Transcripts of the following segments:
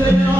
Alléluia.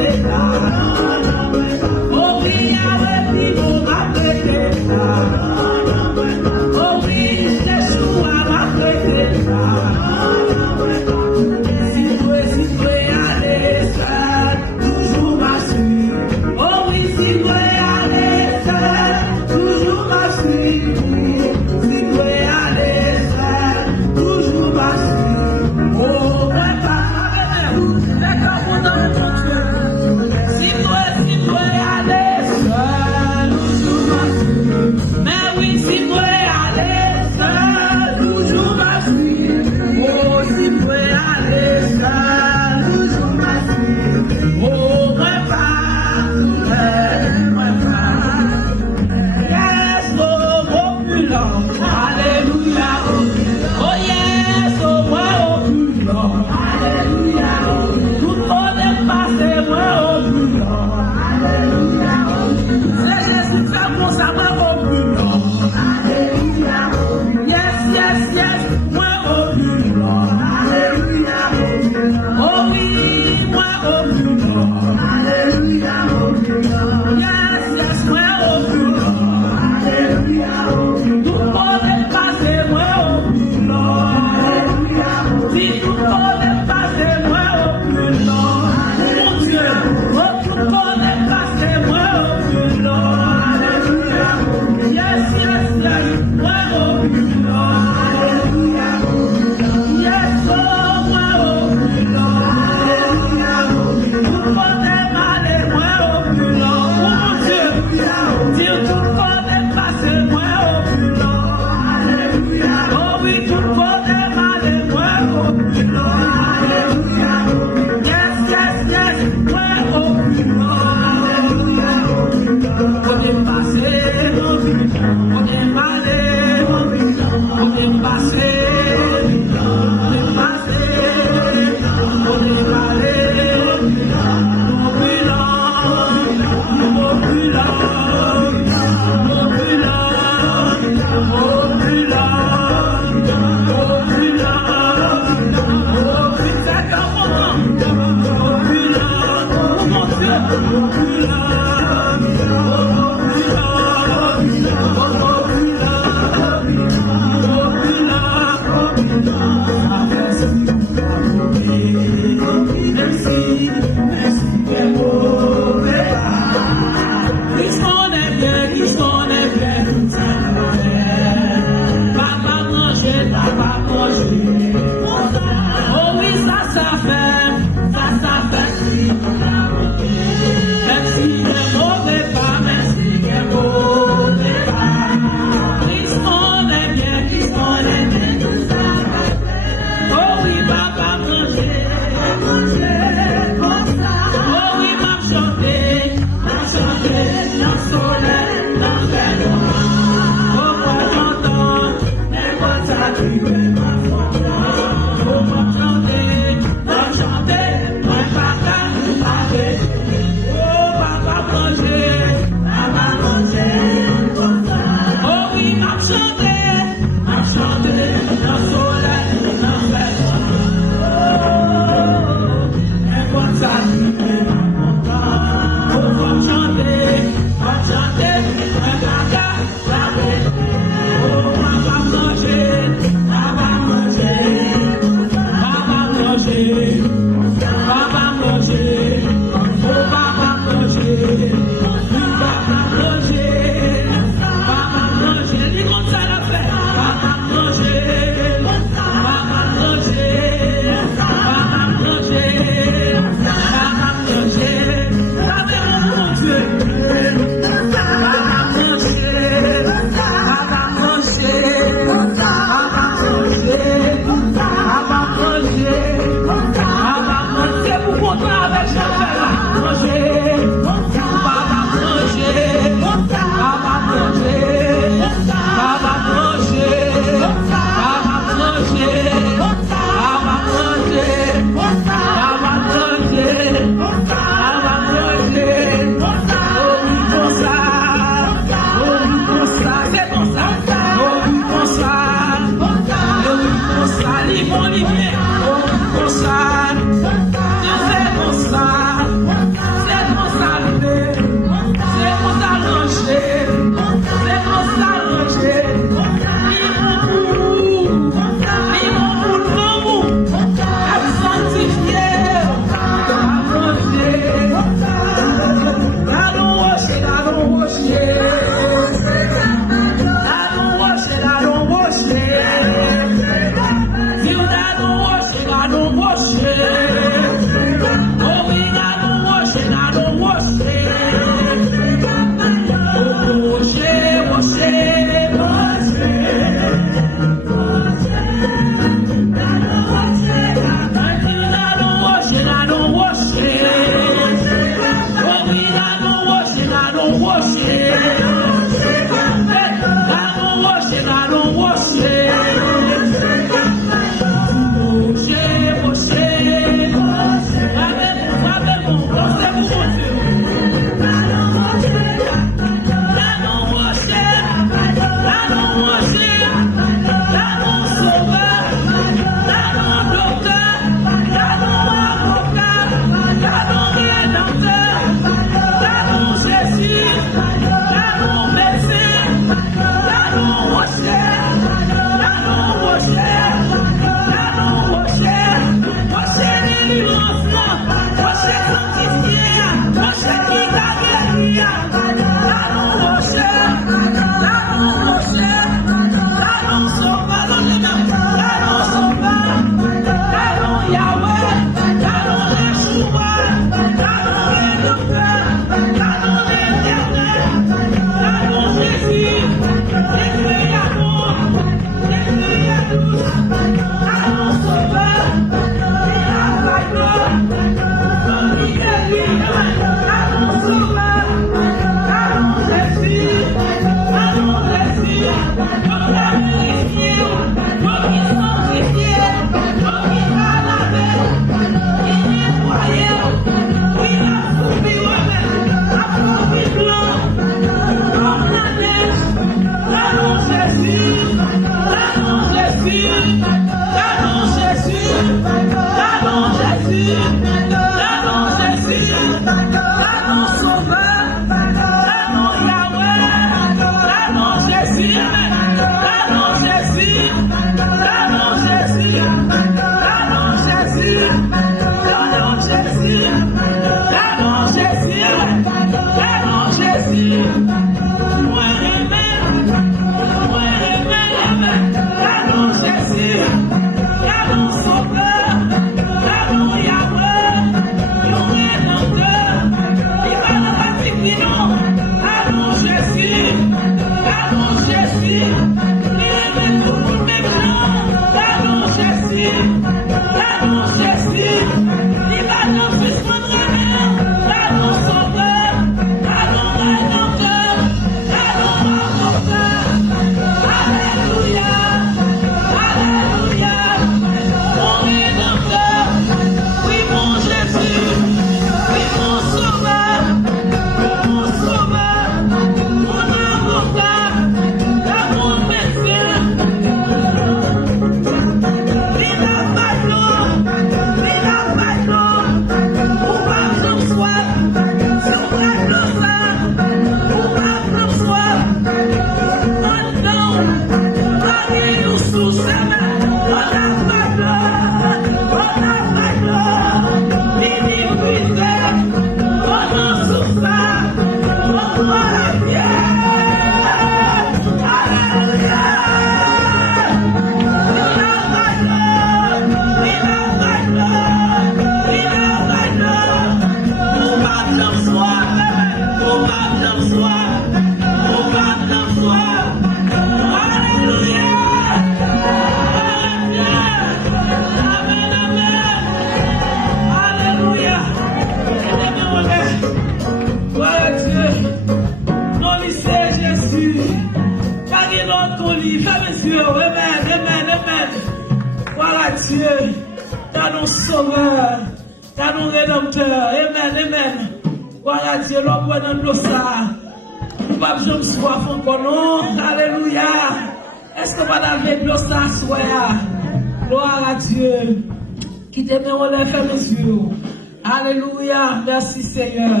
Alléluia, merci Seigneur,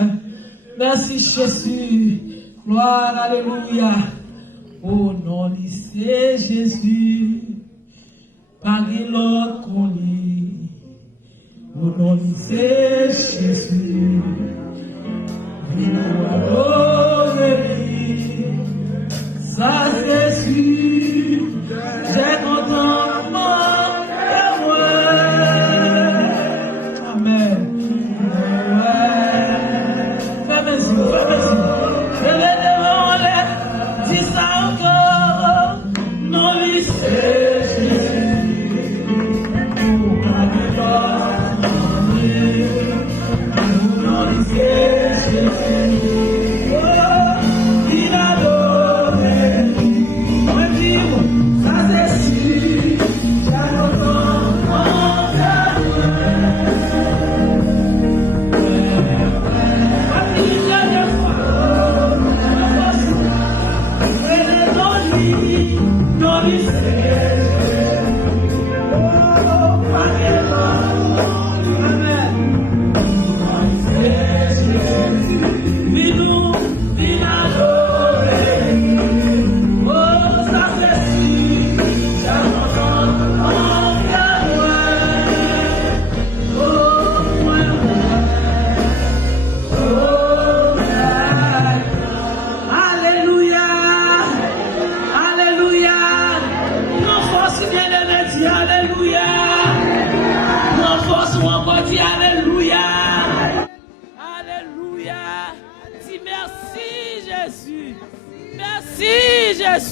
merci Jésus, gloire, alléluia, au nom de Jésus, par l'autre qu'on lit, au nom de Jésus, nous adorer, ça c'est sûr, j'ai contentement de moi, amen.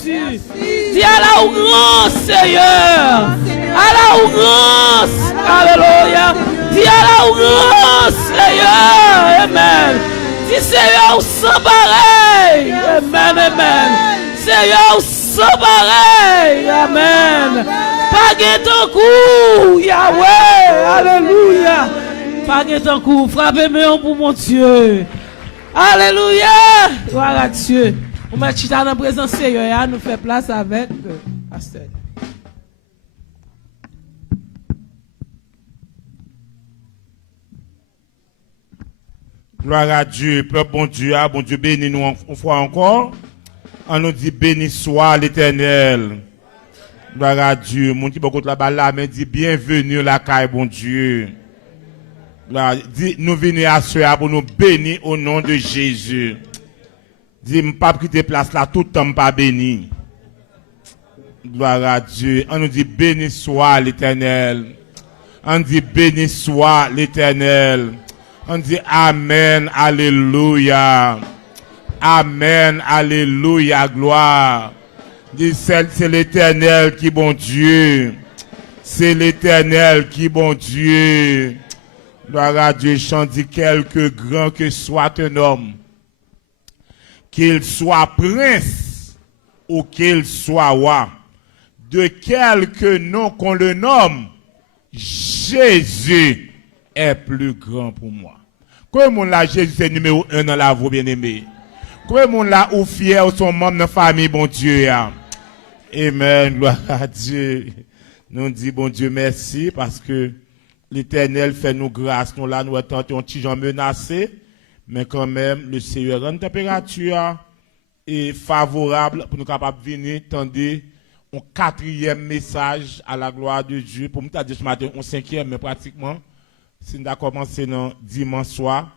Jésus. Dis à la grand Seigneur. À la grand. Alléluia. Dis à la grand Seigneur. Amen. Dis Seigneur sans pareil. Amen. Amen. Seigneur sans pareil. Amen. Pas ton coup. Yahweh. Alléluia. Pas ton coup. Frappez-moi pour mon Dieu. Alléluia. Gloire à Dieu. On met chita dans la présence Seigneur, nous fait place avec Pasteur. Gloire à Dieu, peuple bon Dieu bénis nous une fois encore. On nous dit béni soit l'Éternel. Gloire à Dieu. Mon petit beaucoup là-bas là, mais dit bienvenue la caille bon Dieu. Gloire, dit nous venons à ce pour nous bénir au nom de Jésus. Dis, m'pas quitter place là, tout le temps pas béni. Gloire à Dieu. On nous dit, béni soit l'Éternel. On dit, béni soit l'Éternel. On dit, Amen, Alléluia. Amen, Alléluia, gloire. Dis, c'est l'Éternel qui bon Dieu. C'est l'Éternel qui bon Dieu. Gloire à Dieu, chant dit, quelque grand que soit un homme, qu'il soit prince ou qu'il soit roi, de quelque nom qu'on le nomme, Jésus est plus grand pour moi. Comment la Jésus c'est numéro 1 dans la vie, bien-aimé? Comment la ou fier son membre de la famille, bon Dieu? Amen, gloire à Dieu. Nous disons, bon Dieu, merci parce que l'Éternel fait nous grâce. Nous là, nous attendons un petit gens menacés, mais quand même, le Seigneur rend température est favorable pour nous capables de venir, tandis un 4e message à la gloire de Dieu. Pour nous, dire ce matin, un 5e, mais pratiquement, si nous avons commencé dans dimanche soir,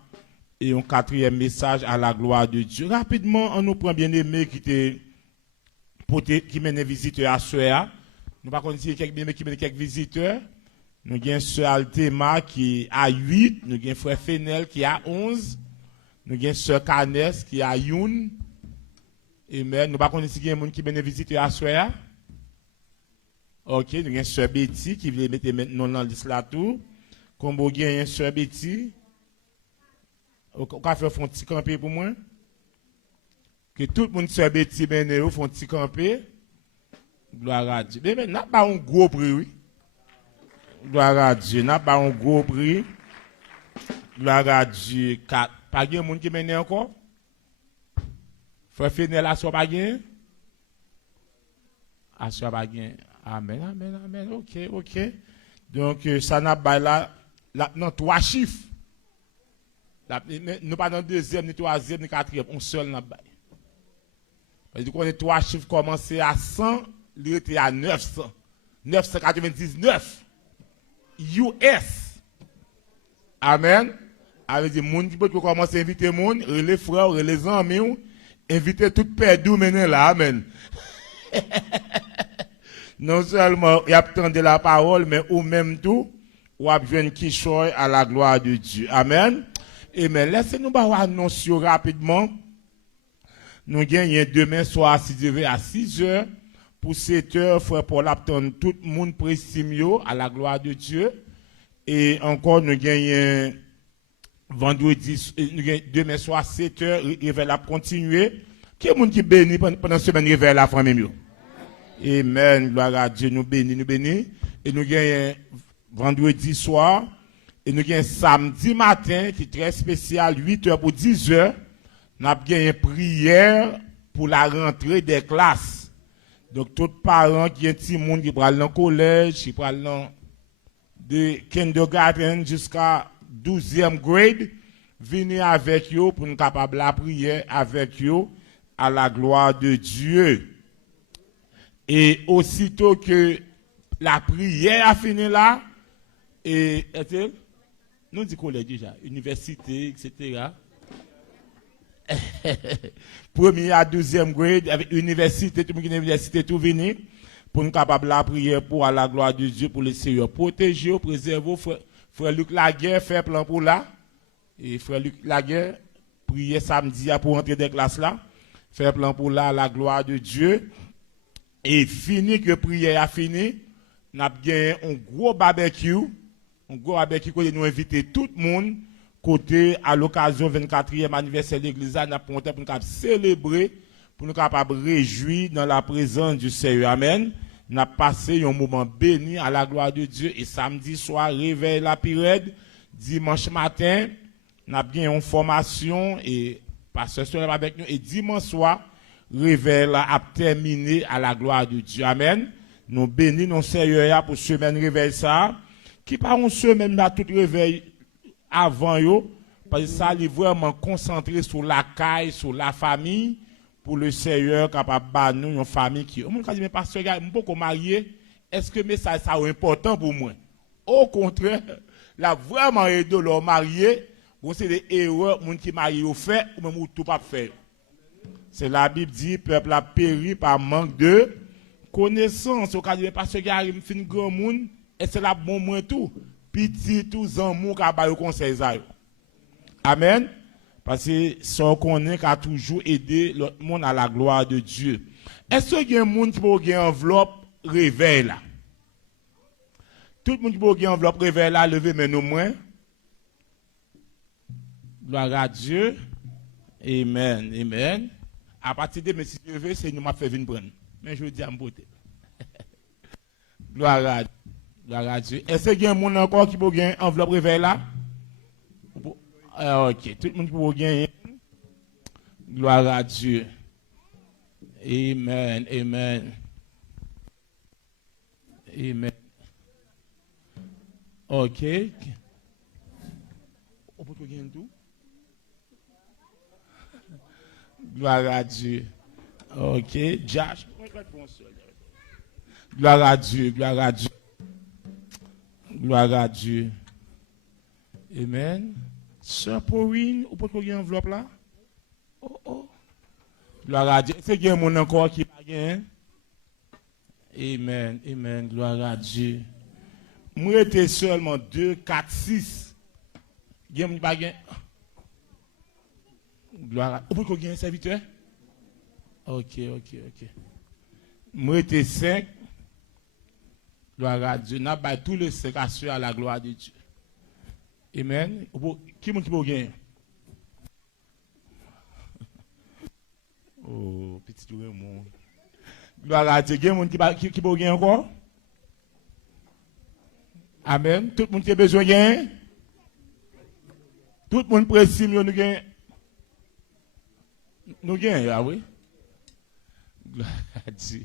et un 4e message à la gloire de Dieu. Rapidement, on nous prend bien aimé qui mène visiteur à Soya. Nous ne connaissons pas quelques visiteurs. Nous avons Sœur Altema qui a 8, nous avons Frère Fenel qui a 11, nous avons Sœur Canès qui a 1. Amen. Nous ne connaissons pas quelqu'un qui mène visiteur à Soya. Ok, nous avons Sœur Betty qui veut mettre maintenant dans l'islam là tout. Comme vous avez Sœur Betty. Vous pouvez faire un petit campé pour moi? Que tout le monde soit Betty Beneo font un petit campé. Gloire à Dieu. Mais n'a pas un gros prix, oui. Gloire à Dieu. N'a pas un gros prix. Gloire à Dieu. Pas de monde qui mène encore? Frère Fenel, à soi pas gain? À soi pas gain. Amen, amen, amen. Ok. Donc, ça n'a pas là, non, 3 chiffres. Nous pas dans 2e, ni 3e, ni 4e, on seul n'a pas. Parce que les 3 chiffres commençaient à 100, il était à 900. 999 US. Amen. Avec des gens qui peuvent commencer à inviter les gens, les frères, les amis, inviter tout perdu maintenant là. Amen. Non seulement il y a de la parole, mais ou même tout, ou a besoin qui choisit à la gloire de Dieu. Amen. Amen. Laissez-nous annoncer rapidement. Nous gagnons demain soir à 6 heures. Pour 7 heures, frère Paul attend tout le monde présimio à la gloire de Dieu. Et encore, nous gagnons vendredi, demain soir 7 heures, réveil à continuer. Qui est le monde qui bénit pendant la semaine réveil à la famille? Amen. Gloire à Dieu. Nous bénissons. Et nous gagnons vendredi soir. Et nous avons samedi matin, qui est très spécial, 8 heures pour 10 heures. Nous avons une prière pour la rentrée des classes. Donc, tous les parents qui ont un petit monde qui prennent dans le collège, qui prennent dans de kindergarten jusqu'à 12e grade, venez avec eux pour nous capables de prier avec eux à la gloire de Dieu. Et aussitôt que la prière a fini là, et nous disons collège déjà, université, etc. Premier à 12e grade, avec université, tout le monde qui est université, tout venu, pour nous capables de prier pour à la gloire de Dieu, pour le Seigneur. Protéger, préserver, frère Luc Laguerre fait plan pour là. Et frère Luc Laguerre, prier samedi pour entrer dans la classe là. Fait plan pour là, à la gloire de Dieu. Et fini que prière a fini, nous avons gagné un gros barbecue. Un gros barbecue où nous inviter tout le monde. Côté à l'occasion 24e anniversaire de l'église, nous avons pour nous célébrer, pour nous capables réjouir dans la présence du Seigneur. Amen. Nous avons passé un moment béni à la gloire de Dieu. Et samedi soir, réveil la période. Dimanche matin, nous avons une formation et pasteur sera avec nous. Et dimanche soir, réveil a terminé à la gloire de Dieu. Amen. Nous bénissons Seigneur pour semaine réveil ça. Qui par une semaine là, tout réveil avant yo, parce que ça est vraiment concentré sur la caille, sur la famille, pour le Seigneur capable de nous une famille qui. On me dit mais pasteur, je ne peux pas marier. Est-ce que message ça est important pour moi? Au contraire, là vraiment aider leur marier, bon c'est des erreurs moun qui marié au fait ou même tout pas faire. C'est la Bible dit, peuple a péri par manque de connaissance. Au cas de parce que Gary me fin grand monde et c'est la bon moins tout. Petit tout zanmou ka ba yo conseil ça. Amen. Parce que ça connaît qu'a toujours aidé l'autre monde à la gloire de Dieu. Est-ce qu'il y a un monde qui peut gagner enveloppe réveil là? Tout le monde qui peut gagner enveloppe réveil là, levez mais nous moins. Gloire à Dieu. Amen. Amen. À partir de mes si levé, c'est nous m'a fait venir prendre. Mais je dis à me beauté. Gloire à Dieu. Est-ce qu'il y a un monde encore qui peut gagner enveloppe réveil là? Ok, tout le monde peut gagner. Gloire à Dieu. Amen, amen. Amen. Ok. On peut gagner tout? Gloire à Dieu. Ok, Josh. Gloire à Dieu, gloire à Dieu. Gloire à Dieu. Amen. Sœur Pauline, ou peut-être qu'il y a une enveloppe là? Oh. Gloire à Dieu. C'est qu'il y a un monde encore qui n'a pas gagné? Amen, amen. Gloire à Dieu. Moi, j'étais seulement 2, 4, 6. Il y a un pas gagné? Gloire à Dieu. Ou peut-être qu'il y a un serviteur? Ok. Moi, j'étais 5. Gloire à Dieu. N'a pas tout le 5 à la gloire de Dieu. Amen. Qui peut gagner? Oh, petit Raymond. Gloire à Dieu. Qui peut gagner encore? Amen. Tout le monde qui a besoin de gagner? Tout le monde précise, nous gagnons. Nous gagnons, ah oui? Gloire à Dieu.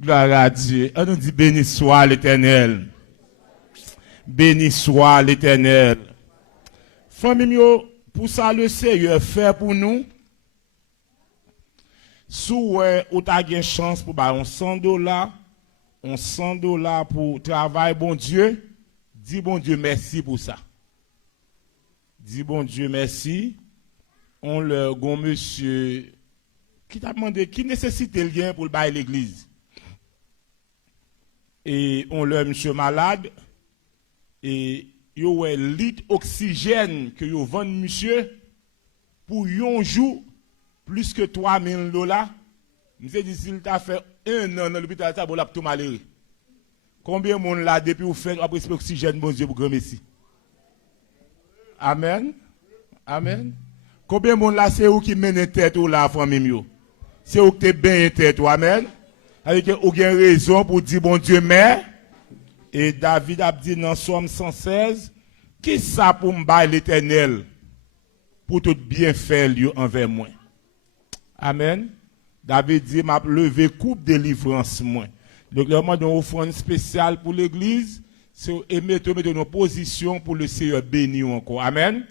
Gloire à Dieu. On nous dit béni soit l'Éternel. Béni soit l'Éternel. Famille, pour ça le Seigneur fait pour nous. Si vous avez une chance pour $100, $100 pour travail, bon Dieu, dis bon Dieu merci pour ça. Dis bon Dieu merci. On le gon monsieur qui t'a demandé qui nécessite le gain pour le bailler l'église. Et on le monsieur malade. Et yo a litre oxygène que yo vend monsieur pour un jour plus que $3,000. Monsieur dit s'il t'a fait 1 an dans l'hôpital ça bon là tout malheureux. Combien de monde là depuis vous fait après oxygène bon Dieu pour grand merci. Amen. Amen. Combien de monde là c'est où qui mène tête ou là famille yo. C'est où que tu bien tête ou amen. Avec aucune raison pour dire bon Dieu mais et David a dit dans Somme 116, qui ça pour me bailler l'Éternel pour tout bien faire lui envers moi. Amen. David dit m'a levé coupe délivrance moi. Donc le moment d'une offrande spéciale pour l'église, c'est mettre nos positions pour le Seigneur béni encore. Amen.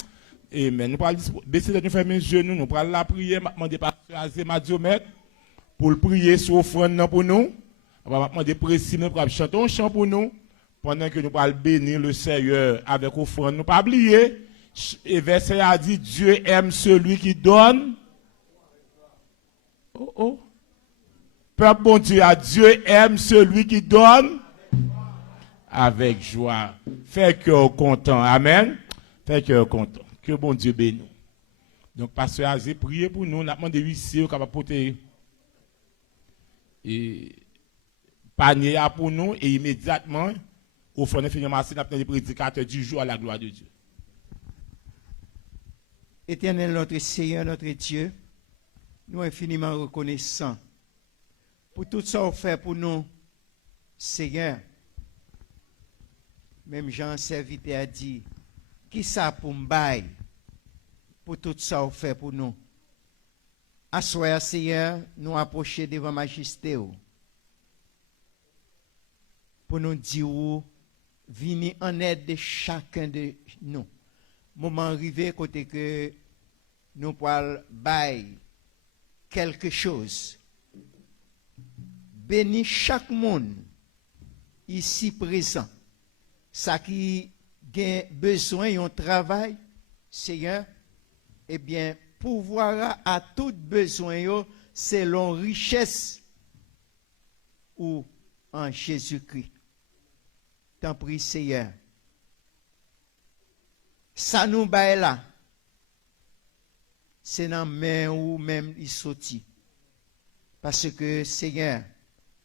Amen. Nous allons baisser nos fermer les genoux, nous allons la prier, demander pasteur Azema Diomètre pour prier sur offrande pour nous. On va demander précis nous pour chanter un chant pour nous. Pendant que nous allons bénir le Seigneur avec offrande, nous pas oublier. Et verset a dit, Dieu aime celui qui donne. Oh. Peuple bon Dieu, Dieu aime celui qui donne avec joie. Fait cœur content. Amen. Fait cœur content. Que bon Dieu bénisse. Donc, pasteur Azé, priez pour nous. On a demandé huissier capable porter et panier pour nous et immédiatement au fond infiniment merci n'a des prédicateurs du jour à la gloire de Dieu. Éternel notre Seigneur, notre Dieu, nous infiniment reconnaissants pour tout ça offert pour nous, Seigneur. Même Jean serviteur a dit, qui ça pour m'bailler pour tout ça offert pour nous. Assoyez, Seigneur, nous approcher devant majesté pour nous dire venir en aide de chacun de nous. Moment arrivé côté que nous pourrons bailler quelque chose. Bénis chaque monde ici présent. Ça qui a besoin d'un travail, Seigneur, eh bien, pourvoira à tout besoin yo, selon richesse ou en Jésus-Christ. T'en prie, Seigneur. Ça nous baille là. C'est dans main ou même il sorti. Parce que, Seigneur,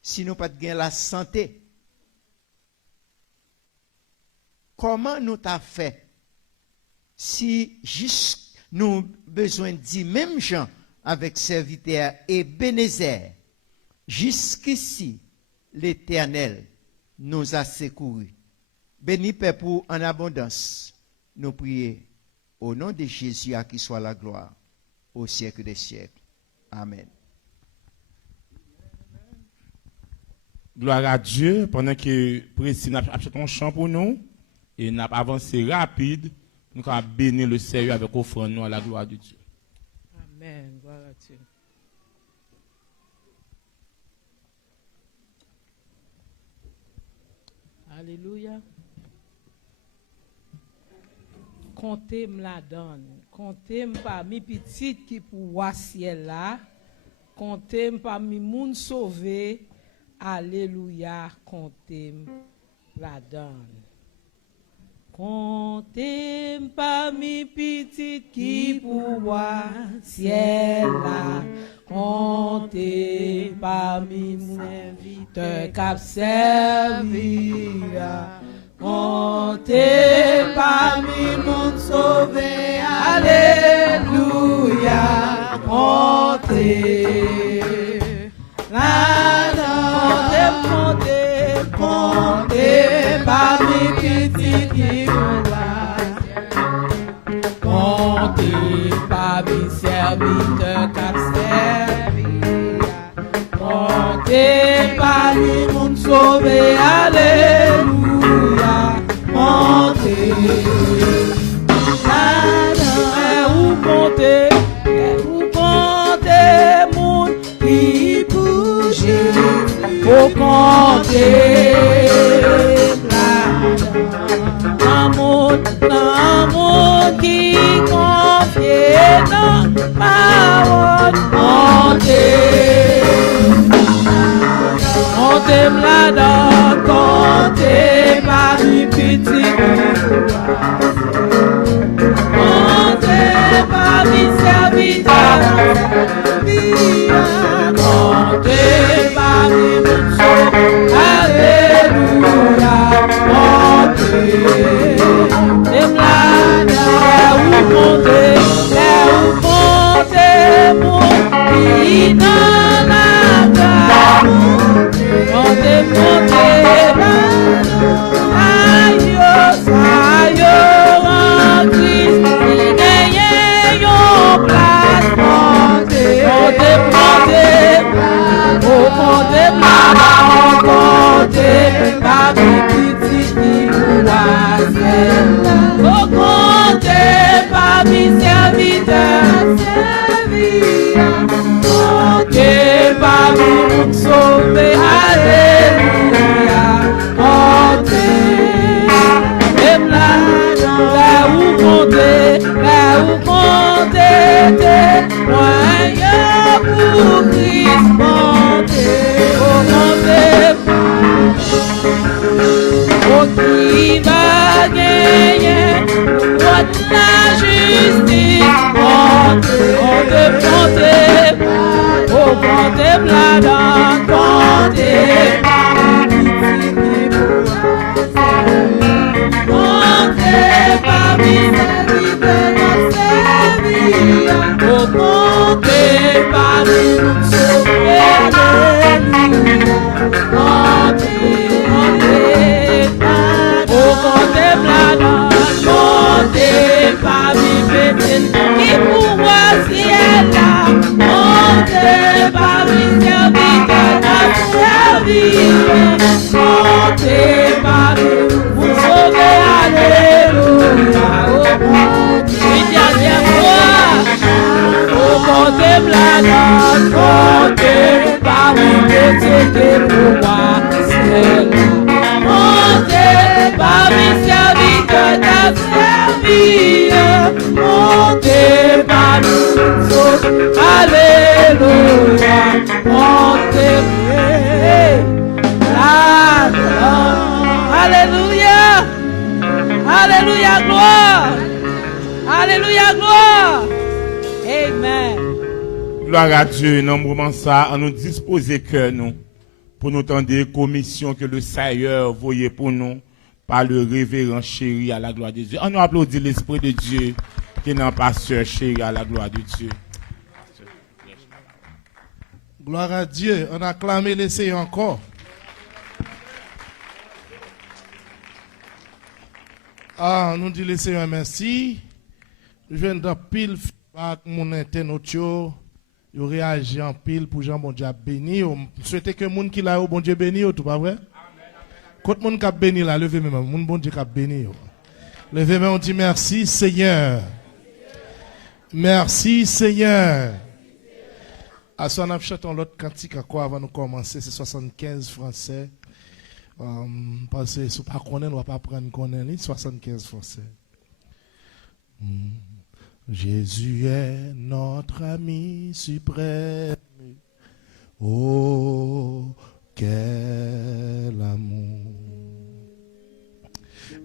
si nous pas de la santé, comment nous t'a fait si juste nous besoin de même gens avec serviteur et Bénézer, jusqu'ici, l'Éternel nous a secourus. Béni Père pour en abondance, nous prions au nom de Jésus à qui soit la gloire au siècle des siècles. Amen. Gloire à Dieu, pendant que Président a fait un chant pour nous, et n'a avancé rapide, nous avons béni le Seigneur avec offrande nous à la gloire de Dieu. Amen. Gloire à Dieu. Alléluia. Comptez me la donne. Comptez me parmi petites qui pour voir ciel là. Comptez me parmi moun sauvé. Alléluia. Comptez me la donne. Comptez me parmi petites qui pour voir ciel là. Comptez parmi mon serviteur cap servir. Comptez parmi mon sauvé. Alléluia. Comptez la comptez parmi petits qui comptez parmi serviteurs cap servir. Comptez parmi mon sauvé. Alléluia. Comptez où comptez mon qui bouge Alléluia. Enterré la gloire. Alléluia. Alléluia, gloire. Alléluia, gloire. Amen. Gloire à Dieu, dans le moment ça, on nous disposer que nous, pour nous tendre des commissions que le Seigneur voyait pour nous, par le révérend chéri à la gloire de Dieu. On nous applaudit l'Esprit de Dieu, qui est dans pasteur chéri à la gloire de Dieu. Gloire à Dieu. On acclame l'essai encore. Ah, on nous dit le Seigneur merci. Je viens d'en pile avec mon internaute. Je réagis en pile pour Jean bon Dieu béni. Je souhaite que les gens qui là, bon Dieu béni, tout pas vrai? Quand les gens qui béni là, levez même, mon bon Dieu qui béni. Levez même, on dit merci Seigneur. Merci Seigneur. À ce moment-là, chantons l'autre cantique avant de commencer, c'est 75 français. Parce que si on ne va pas prendre 75 français. Jésus est notre ami suprême. Oh, quel amour.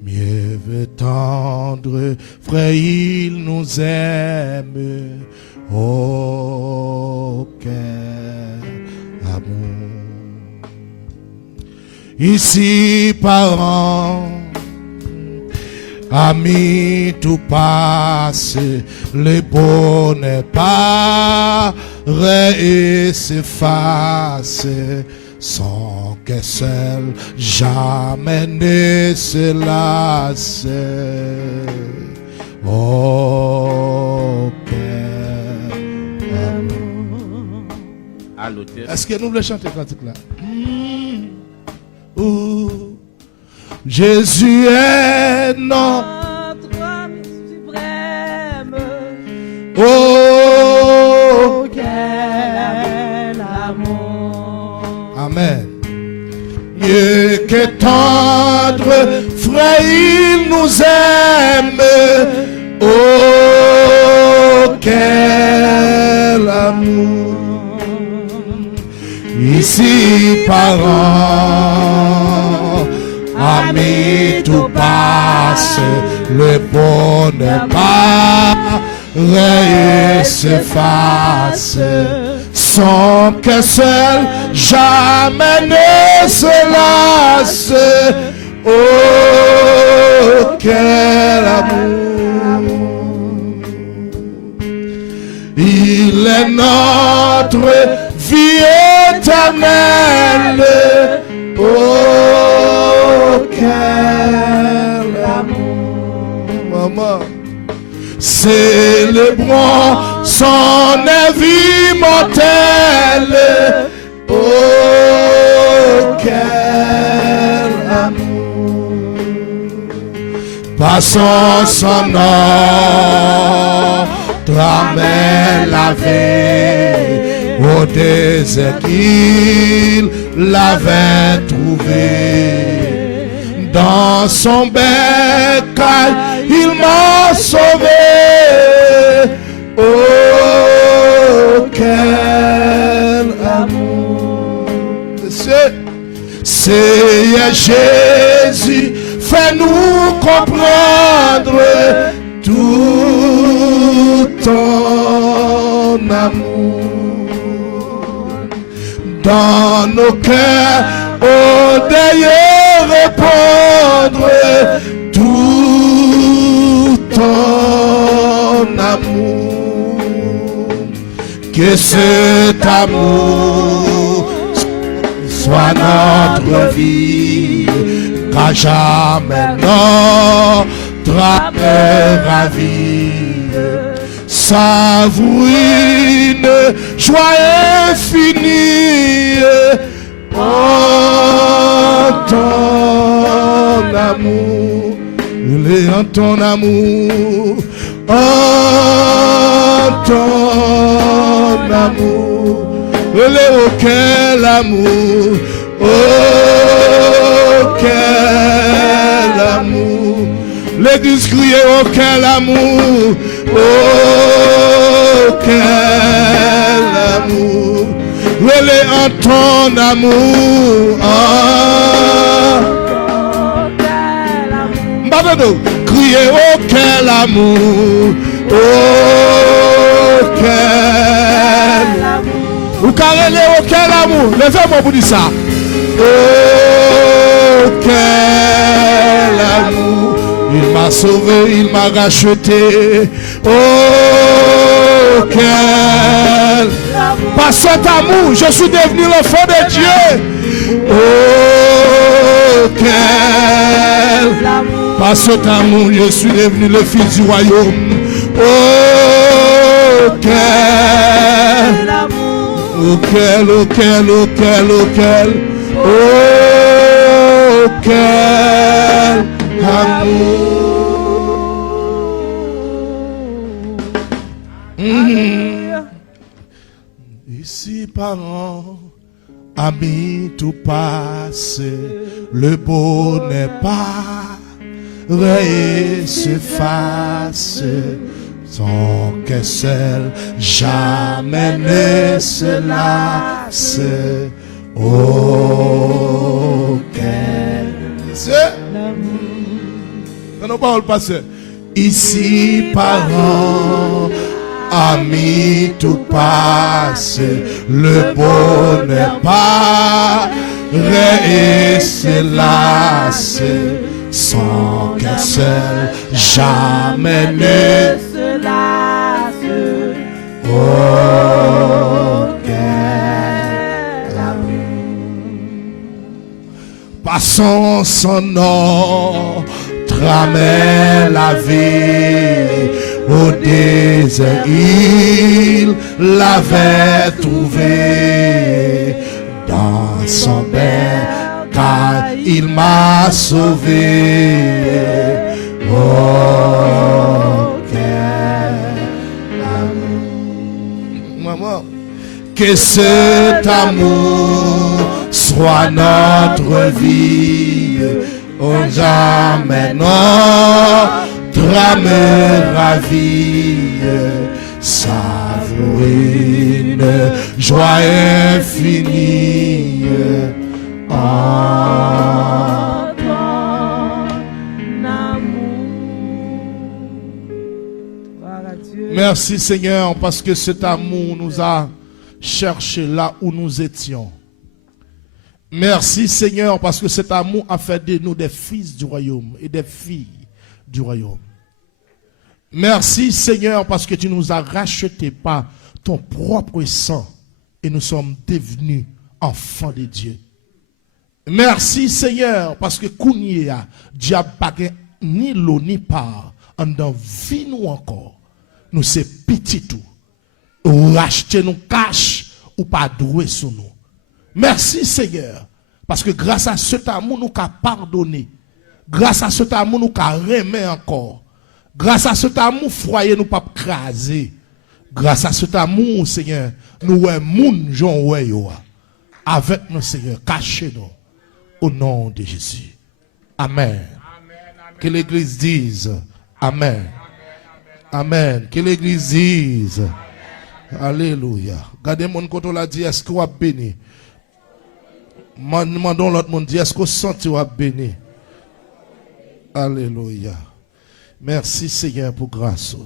Mieux veut tendre, frère, il nous aime. Oh, quel amour. Ici, parents, amis, tout passe, le bonheur paraît et s'efface, sans que seul jamais ne se lasse. Oh, quel amour. Est-ce que nous voulons chanter le cantique là? Jésus est notre ami suprême. Oh, quel amour. Amen. Mieux que tendre, frère, il nous aime. Oh, quel amour. Ici, parents, amis, tout passe, le bonheur paraît et s'efface, sans que seul jamais ne se lasse. Oh, quel amour! Il est notre vie éternelle. Oh, quel amour. Maman, célébrons son œuvre immortelle. Oh, quel amour. Passons son nom, travers la veille, au désert qu'il l'avait trouvé. Dans son bécail, il m'a sauvé. Oh, quel amour. Seigneur Jésus, fais-nous comprendre tout ton amour. Dans nos cœurs, oh d'ailleurs répondre tout ton amour. Que cet amour soit notre vie, qu'à jamais notre âme ravie. Savourer une joie infinie en ton amour, en ton amour, en ton amour, oh quel amour, oh quel amour, l'église crie oh quel amour. Oh, quel amour, relais en ton amour. Mbadado, criez oh quel amour, oh quel amour. Ou carrelez oh quel amour, levez-moi pour dire ça. Oh quel amour, il m'a sauvé, il m'a racheté. Oh quel amour, par cet amour, je suis devenu l'enfant de Dieu. Oh quel amour, par cet amour, je suis devenu le fils du royaume. Oh quel amour, oh quel, oh quel, oh quel, oh quel. Oh, quel amour. Ici, parents, amis, tout passe, le bonheur pas et s'efface, sans que seul jamais ne se lasse. Oh, quel amour. Dans nos paroles passées. Ici, parents, amis, tout passe. Le bonheur pas et se lasse. Sans qu'un seul jamais ne se lasse. Oh, passons son nom, tramait la vie au désert, il l'avait trouvé dans son car il m'a sauvé. Oh, quel amour. Maman, que cet amour soit notre vie, oh jamais notre âme ravie, savourer une joie infinie en ton amour. Voilà Dieu. Merci Seigneur parce que cet amour nous a cherché là où nous étions. Merci Seigneur parce que cet amour a fait de nous des fils du royaume et des filles du royaume. Merci Seigneur parce que tu nous as rachetés par ton propre sang et nous sommes devenus enfants de Dieu. Merci Seigneur parce que Kounia, diable pas ni l'eau ni part, en dans vie nous encore. Nous c'est petit tout. Ou racheter nous cache ou pas doué sur nous. Merci Seigneur, parce que grâce à cet amour nous qu'a pardonné, grâce à cet amour nous qu'a remis encore, grâce à cet amour foyer nous pas craser, grâce à cet amour Seigneur, nous ouais moun jon ouais yo avec nous Seigneur, cachez-nous au nom de Jésus. Amen. Que l'église dise Amen. Amen. Que l'église dise Alléluia. Gardez mon côté là dit est-ce que vous avez béni? Demandons l'autre monde dit est-ce que vous sentez vous avez béni? Alléluia. Merci Seigneur pour grâce.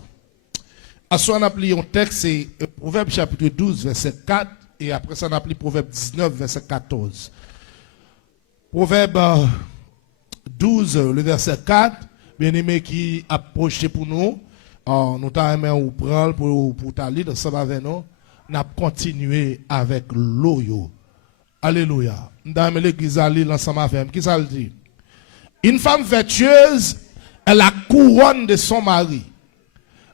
À ce on a appelé un texte c'est Proverbe chapitre 12 verset 4 et après ça on a appelé Proverbe 19 verset 14. Proverbe 12 le verset 4, bien-aimé qui a projeté pour nous. Nous t'avons prendre pour t'aller ensemble avec nous. Nous avons continué avec l'eau. Alléluia. Nous avons l'église aller ensemble avec nous. Qui ça le dit? Une femme vertueuse est la couronne de son mari.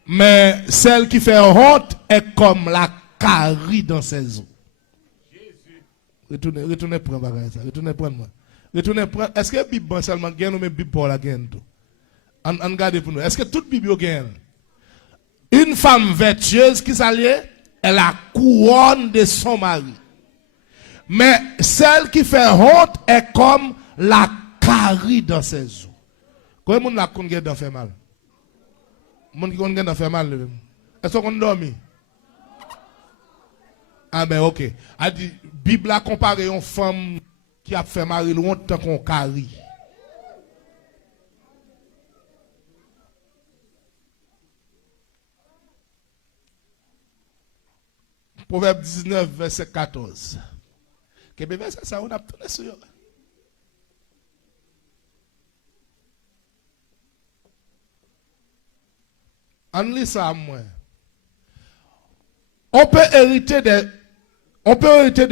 Mais celle qui fait honte est comme la carie dans ses os. Retournez prendre ça. Retournez prendre moi. Retournez prendre. Est-ce que la Bible seulement gagne ou même Bible pour la gagne tout? En garde pour nous. Est-ce que toute Bible gagne? Une femme vertueuse qui s'allie est la couronne de son mari. Mais celle qui fait honte est comme la carie dans ses os. Comment on a qu'on gagne d'en faire mal? Mon qui qu'on gagne d'en faire mal. Est-ce qu'on dormi? Ah ben ok. A dit, Bible a comparé une femme qui a fait mari longtemps qu'on carry. Proverbe 19, verset 14. Quel verset ça, on a tourné sur. On lit ça à moi. On peut hériter de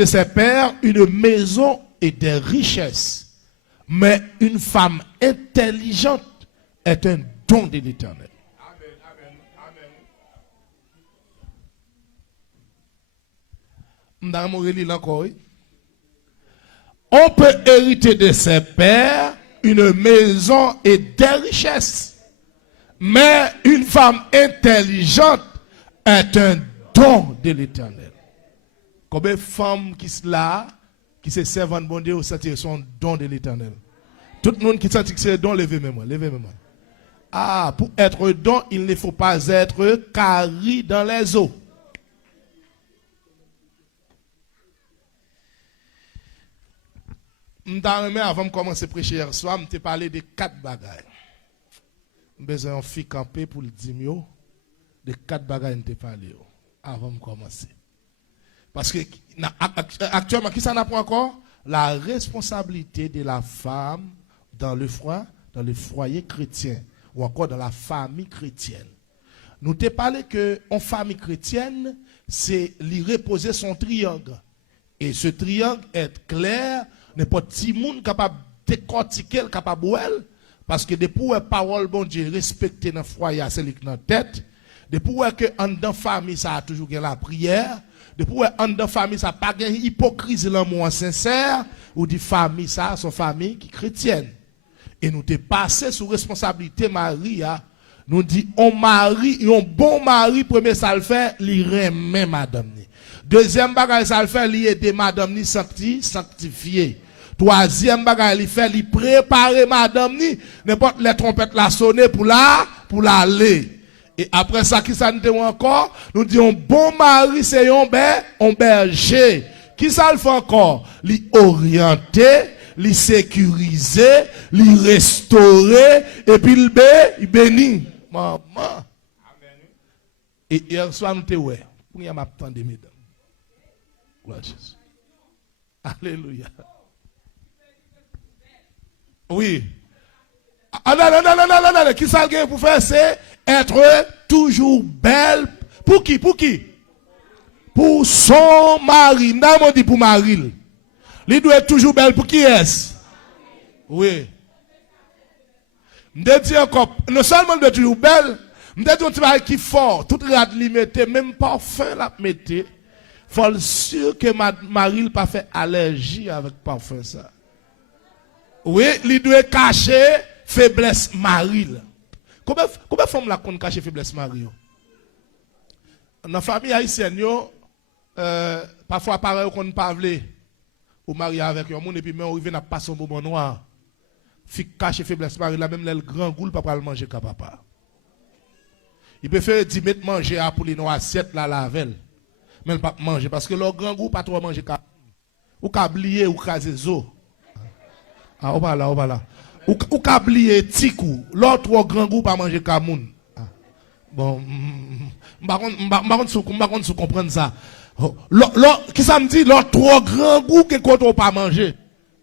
ses pères une maison et des richesses. Mais une femme intelligente est un don de l'Éternel. Amen, amen, amen. On peut hériter de ses pères une maison et des richesses. Mais une femme intelligente est un don de l'Éternel. Combien de femmes qui sont là, qui se servent en bon Dieu, ou sont don de l'Éternel. Tout le monde qui sent que c'est don, levez-moi, levez-moi. Ah, pour être don, il ne faut pas être carré dans les eaux. Avant de commencer à prêcher hier soir, je t'ai parlé de 4 bagages. Je besoin de faire camper pour le dire de 4 bagages que je t'ai parlé avant de commencer. Parce que actuellement, qui s'en apprend encore? La responsabilité de la femme dans le foyer chrétien ou encore dans la famille chrétienne. Nous t'ai parlé que en famille chrétienne, c'est lui reposer son triangle. Et ce triangle est clair, n'importe qui monde capable de décortiquer, capable de parce que depuis la parole bon Dieu respecter dans le foyer, c'est lui dans la tête. Depuis que dans la famille, ça a toujours la prière. Depuis que dans la famille, ça n'a pas de hypocrisie, l'amour sincère. Ou dit famille, ça, son famille qui est chrétienne. Et nous t'es passé sous responsabilité Maria. Nous dit, on mari, un bon mari, premier ça le fait, il remet madame. Deuxième bagage ça le fait, il aide madame ni sanctifié. Troisième bagage il fait, il prépare madame ni n'importe les trompettes la sonner pour l'aller. Et après ça qui ça nous encore, nous disons bon mari c'est un berger. Qui ça le fait encore? Li orienter, li sécuriser, li restaurer et puis il bénit. Maman. Et hier soir nous te ouais. Pour y m'attendre mesdames. Gloire à Jésus. Alléluia. Oui. Ah non. Qui ça le pour faire c'est être toujours belle. Pour qui? Pour son mari. Non, on dit pour Marie. Il doit être toujours belle pour qui est-ce? Oui. Je dis encore, non seulement il doit être toujours belle, je dis un travail qui est fort. Tout le rad limité, même parfum la mette. Il faut être sûr que Marie n'a pas fait allergie avec parfum ça. Oui, il doit cacher faiblesse Marie. Combien de femmes la qu'on cache faiblesse Marie? Dans la famille haïtienne, parfois pareil qu'on ne parle ou marié avec un monde et puis mais on arrive n'a pas son moment noir. Fi cache faiblesse Marie là même le grand goût pas le manger ka papa. Il préfère 10 mettre manger pour les noirs assiette la lavel. Même pas manger parce que le grand goût pas trop manger ka ou ka oublier ou craser zo. Ah on va là. Ou ka oublier tikou, l'autre grand goût pas manger ka moun. Bon m'pa contre comprendre ça. Qui ça me dit l'autre trop grand goût que quand on pas manger.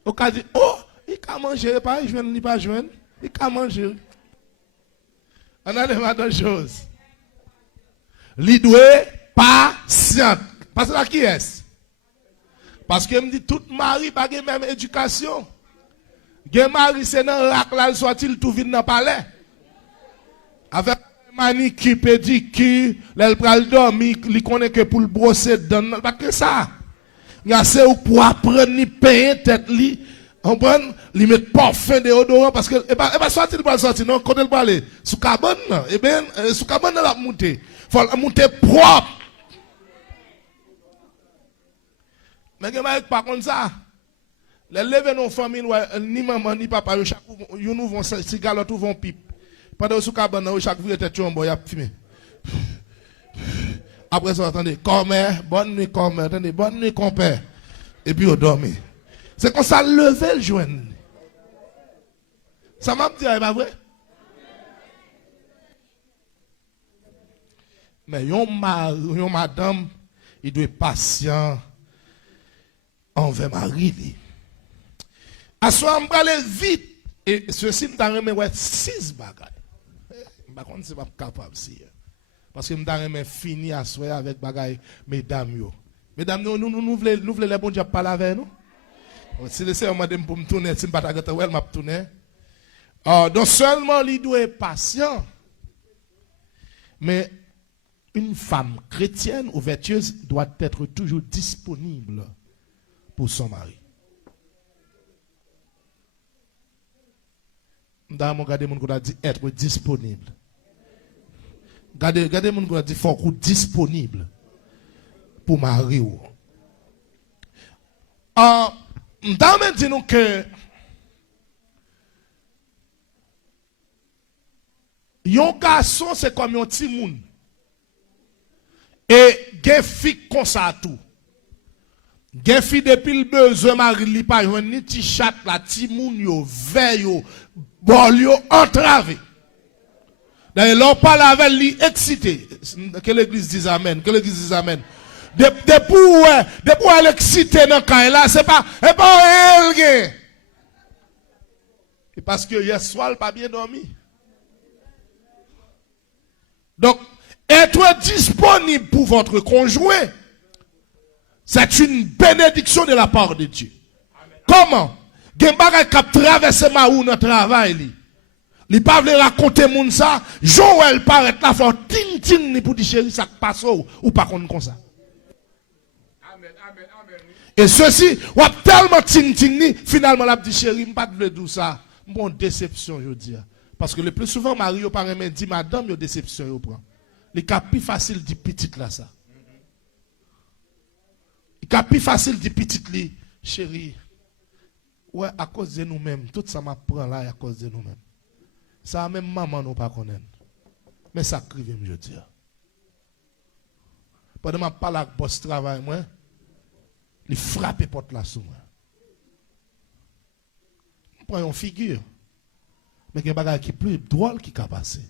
On ka dit oh, il ka manger pas, il pas joindre, il ka manger. On a des choses. Li doit patient. Parce que là qui est? Parce que me dit tout mari pas de même éducation. Gen mari c'est dans lac là sorti tout vide dans palais. Avec manicure, pédicure, l'elle pral dormir, li connaît que pour le brosser dedans, pas que ça. Il y a c'est pour apprendre ni payer tête li, on prend li met parfum déodorant parce que et pas sortir pas sortir non, quand elle parler sous cabane, et ben sous cabane la monter. Faut monter propre. Mais gen pas comme ça. Les lever nos familles ni maman ni papa chaque nous vont cigare l'autre vont pipe. Pendant sous cabane chaque vie était un boy a fumé. Après ça, attendez, compère, bonne nuit, compère, attendez, bonne nuit, compère. Et puis, on dormit. C'est comme ça, lever le joint. Ça m'a dit, c'est pas vrai? Mais yon madame, il doit être patient envers mari. À ce moment, on aller vite. Et ceci, je remis 6 bagages. Par contre, c'est pas capable si. Parce que je remis fini à soir avec bagages, mesdames. Mesdames, nous voulons les bons dieux parler avec nous. Si le Seigneur m'a dit pour me tourner, si je ne pas t'agatouer, je vais tourner. Donc seulement, il doit être patient. Mais une femme chrétienne ou vertueuse doit être toujours disponible pour son mari. Regardez mon gars dit être disponible. Regardez mon gars dit faut être disponible pour mari. Nous disons que un garçon c'est comme un petit monde. Et gen fille comme ça tout. Gen fille depuis le besoin mari li pa yon ni ti chat la ti moun yo veille yo bol yo entravé. D'ailleurs l'on parle avec lui excité. Que l'église dise amen, que l'église dise amen. Depuis elle excité dans quand là c'est pas elle gen. Et parce que hier soir elle pas bien dormi. Donc être disponible pour votre conjoint, c'est une bénédiction de la part de Dieu. Amen. Comment? Gen bagay k'ap traverse ma ou dans travail li pa vle raconter moun ça, Joël paraît là fort ting ting ni pour dire chéri ça passe ou pas konn comme ça. Amen, amen, amen. Et ceci, ou tellement ting ting ni finalement l'a dit chéri, m'pas vle dou ça. Bon déception je dis. Parce que le plus souvent mari yo pa remen dit madame yo déception yo prend. Il est plus facile de petit là ça. Il est plus facile de petit li, chérie. Ouais, à cause de nous-mêmes, tout ça m'apprend là à cause de nous-mêmes. Ça même maman nous pas connaît. Mais ça crive je dis. Pendant ma parle avec boss travail moi, il frappe porte là sous moi. Prends une figure. Mais il y a un bagage qui est plus drôle qui a passé.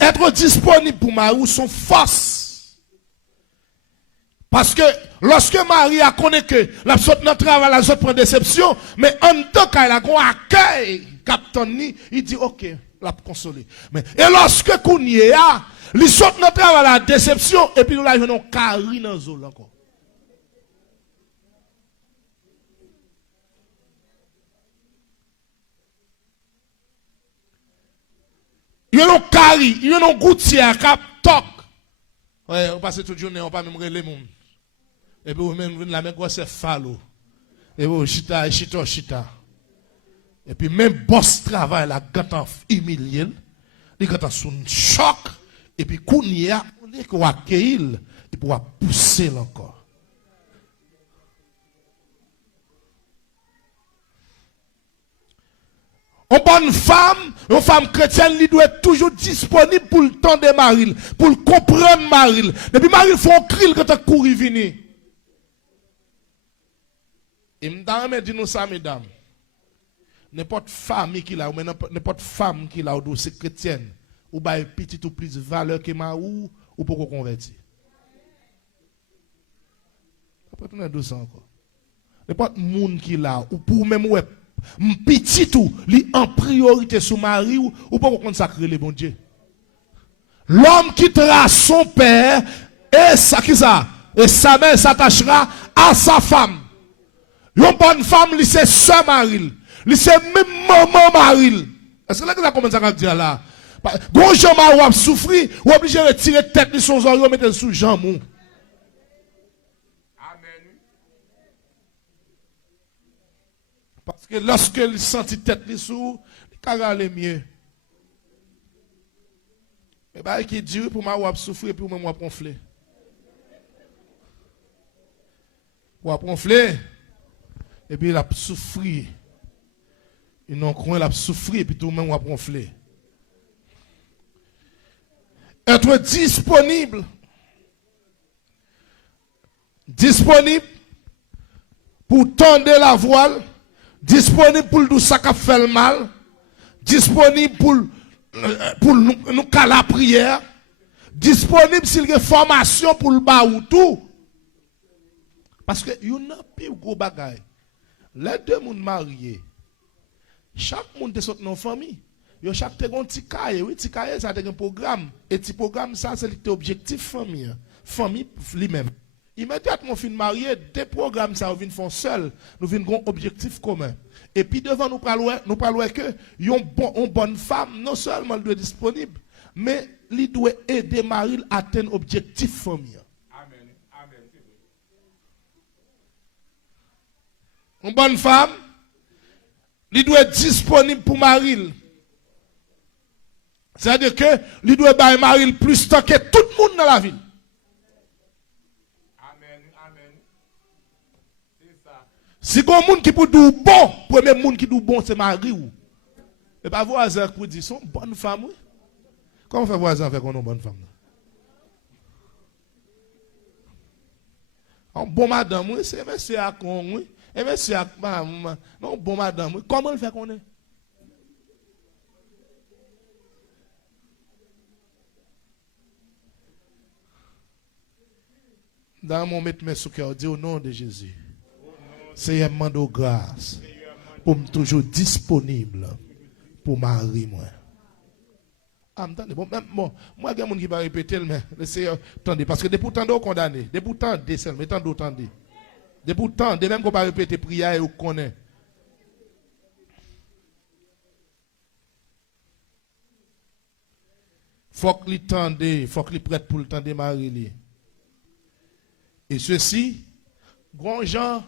Être disponible pour Marie son force. Parce que lorsque Marie a connu que la sorte de travail, la sorte prend déception, mais en tant qu'elle a un accueil, capitaine, il dit ok, la consoler. Mais, et lorsque Kounye a, il sorte de travail, la déception, et puis nous la venons carré dans zone encore. Il y a un carré, il y a un gouttière, cap toc. Ouais, on passe toute journée, on pas même les monde. Et puis, on même la même grosse falo. Et puis, chita. Et puis, même boss travail, la gâte humilié. Il gâte sous un choc. Et puis, Kounia, on est qu'on va accueillir, et pour pousser encore. Une femme chrétienne, elle doit être toujours disponible pour le temps de Marie, pour le comprendre Marie. Depuis Marie fait un cri quand elle court venir. Et me dit nous ça, mesdames. N'importe famille qui l'a, ou n'importe femme qui l'a, ou c'est chrétienne, ou bah petit ou plus valeur que ma ou pour qu'on convertir. Après tout, on a 200 encore. N'importe monde qui l'a, ou pour même ouais. Petit tout, li en priorité sous mari ou pas consacrer les bon Dieu. L'homme quittera son père et ça qui ça et sa mère s'attachera à sa femme. Une bonne femme, li c'est sœur Maril, li c'est même maman Maril. Est-ce que là ça commence à dire là? Gros Jean ou souffrir ou obligé de tirer tête de son oreille mettre sous jambon. Parce que lorsque il sentit tête li sous, il va aller mieux. Mais bah qui dit pour moi souffrir pour moi gonfler. Ou gonfler et puis il a souffrir. Ils n'ont coin la souffrir et puis tout le monde va ronfler. Être disponible. Disponible pour tendre la voile. Disponible pour tout ça qui fait le mal. Disponible pour nous caler la prière. Disponible s'il y a formation pour le bas ou tout. Parce que il y a un plus gros bagage. Les deux monde mariés. Chaque monde de sorte dans famille. Yo chaque te gon ti cahier, oui ti cahier ça te un programme et ti programme ça c'est l'objectif famille. Famille lui-même. Immédiatement fin marié, des programmes ça vinn font seul, nous vinn gon objectif commun. Et puis devant nous parlons que une bonne femme non seulement doit être disponible, mais il doit aider mari à atteindre objectif famille. Amen. Amen. Une bonne femme, il doit être disponible pour mari. C'est-à-dire que il doit être mari plus temps que tout le monde dans la ville. Amen. Amen. C'est ça. Si il y a un monde qui peut dire bon, le premier monde qui dit bon, c'est mari. Et pas voisin qui dit son bonne femme. Oui. Comment fait voisin avec une bonne femme? Un bon madame, oui, c'est monsieur à con, oui. Et monsieur à maman, non, bon madame, oui. Comment il fait qu'on est? Dans mon mettre mes sous cœur, dit au nom de Jésus. Seigneur, demande grâce pour me toujours disponible pour marier moi. Attendez, bon, moi, il y a des gens qui vont répéter, mais le Seigneur, attendez, parce que depuis tant d'eau condamné, depuis tant de seulement, tant d'autres attendez. Depuis tant, de même qu'on va répéter prière et on connaît. Faut qu'il tende, faut qu'il prête pour le temps de marier. Et ceci, grand Jean,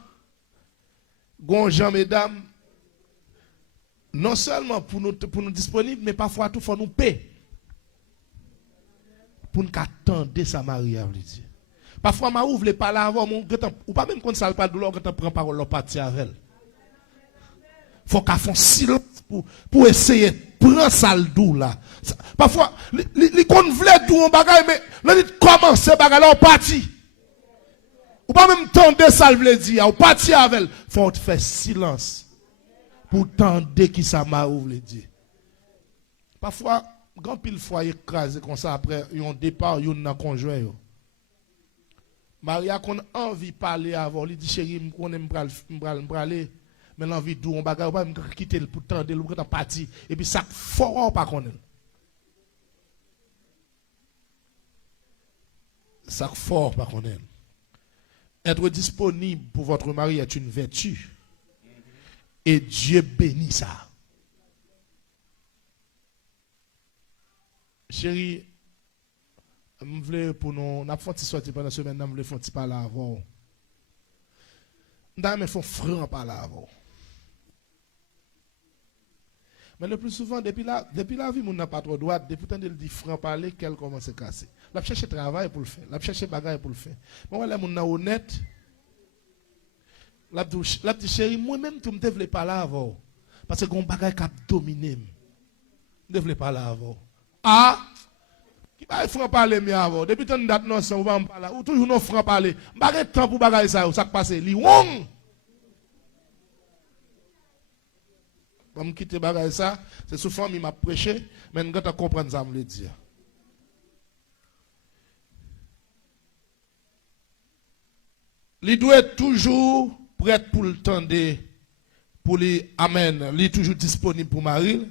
mesdames, non seulement pour nous disponibles, mais parfois tout faut nous payer. Pour nous attendre sa mariage. Parfois, ma ouvre les parler avant, ou pas même quand ça parle de l'or, quand on prend parole, l'on partit avec elle. Faut qu'elle fasse silence pour essayer de prendre ça le doux là. Parfois, les qu'on voulait doux en bagaille, mais là, il commence ce bagaille là, on partit. Ou pas même tendre ça le dire, ou partir avec elle. Faut faire silence pour tendre qui ça m'a ouvre dire. Parfois, grand pile fois écrasé comme ça après un départ, yon nan conjoint yo. Maria qu'on envie parler avant, lui dit chérie, on aime m'braler, mais l'envie d'où on bagarre pas me quitter pour tendre le pour parti et puis ça fort pas connaît. Ça fort pas connaît. Être disponible pour votre mari est une vertu. Et Dieu bénit ça. Chérie, je voulais pour nous, on a fait sortir pendant la semaine, on voulait faire parler avant. On faut franc parler avant. Mais le plus souvent, depuis la vie, on n'a pas trop droit. Depuis tant de dit franc parler, qu'elle commence à casser. La chercher travail pour le faire. La chercher bagaille pour le faire. Mais voilà, on est honnête. La petite chérie, moi-même, tu me devais parler avant. Parce que mon bagaille qui a dominé. Je devais parler avant. Ah! Qui va franc parler mieux avant? Depuis tant de date, non, on va me parler. Ou toujours non franc parler. Je n'ai pas de temps pour bagaille ça. Ça passe. Li wong! Je vais quitter bagaille ça. C'est sous forme, il m'a prêché. Mais je vais comprendre ça, je me le dire. Il doit être toujours prêt pour le tendre, pour les amen. Il est toujours disponible pour Marie.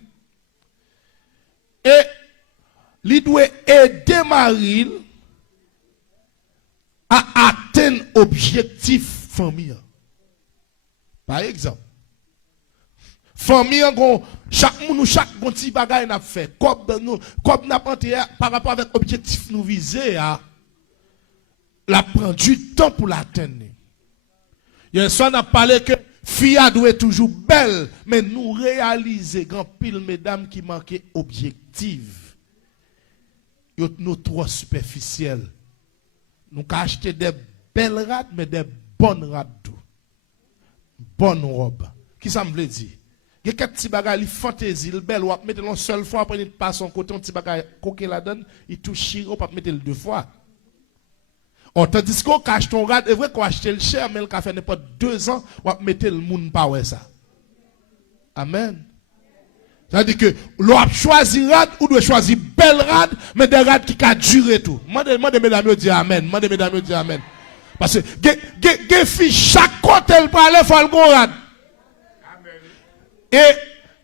Et il doit aider Marie à atteindre l'objectif famille. Par exemple, famille, chaque petit bagage n'a fait. Comme n'a pas par rapport avec l'objectif nous viser à. La prend du temps pour l'atteindre. Il y a un soir, on a parlé que fille doit être toujours belle, mais nous réaliser grand pile mesdames qui manquaient objectif. Nous trop superficiels. Nous avons acheté des belles rades, mais des bonnes rades. Bonnes robes. Qui ça me veut dire? Il y a quelques petits bagages, il fantaisie, il belle, ou mettre une seule fois, après il passe son côté, un petit bagage, coquet la donne, il touche, ou pas mettre le deux fois. Tandis qu'on cache ton rad, c'est vrai qu'on achète le cher, mais le café n'est pas 2 ans, ou mettre le monde pas ouais ça. Amen. C'est-à-dire que l'on a choisi rad, ou doit choisir belle rad, mais des rad qui a duré tout. Moi, mesdames, dis amen. Moi, mesdames, dis amen. Parce que, chaque côté, elle parle, il faut le bon rad. Et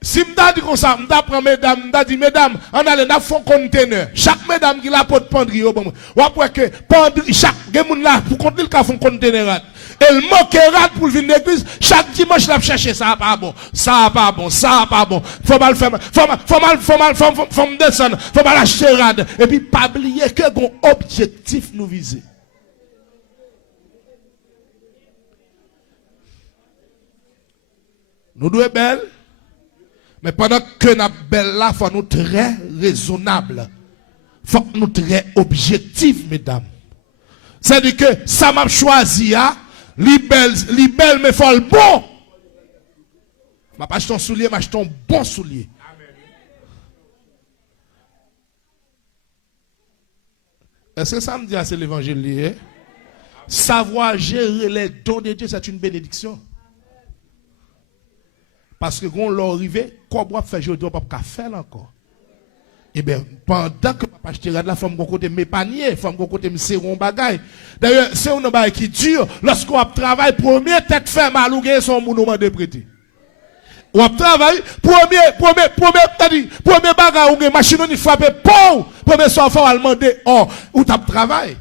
si je dis comme ça, je prends mesdames, je dis mesdames, on a un fond conteneur. Chaque mesdame qui la porte pendri, ou après que pendri, chaque monde là, pour contenir le fond conteneur. Elle manque rat pour venir l'église, chaque dimanche la chercher, ça pas bon, ça pas bon, ça pas bon. Faut mal faire, faut me descendre, faut mal acheter rat. Et puis pas oublier que bon objectif nous viser. Nous devons être belles, mais pendant que nous sommes belles là, il faut nous très raisonnables. Il faut nous très objectifs, mesdames. C'est-à-dire que ça m'a choisi, les belles, mais il faut le bon. Je ne pas acheter un soulier, mais acheter un bon soulier. Est-ce que ça me dit c'est l'évangile? Savoir gérer les dons de Dieu, c'est une bénédiction. Parce que quand l'on arrive, quoi boire faire jouer, on ne peut pas faire encore. Et bien, pendant que papa acheter la femme qu'on côté mes paniers, femme qu'on côté me serron bagay. D'ailleurs, c'est un bagay qui dure lorsqu'on travaille première tête fait mal ou gagne son monument de prêter. On travaille premier bagay ou gagne machine ni frapper pou, premier soir faut demander oh, où tu travail.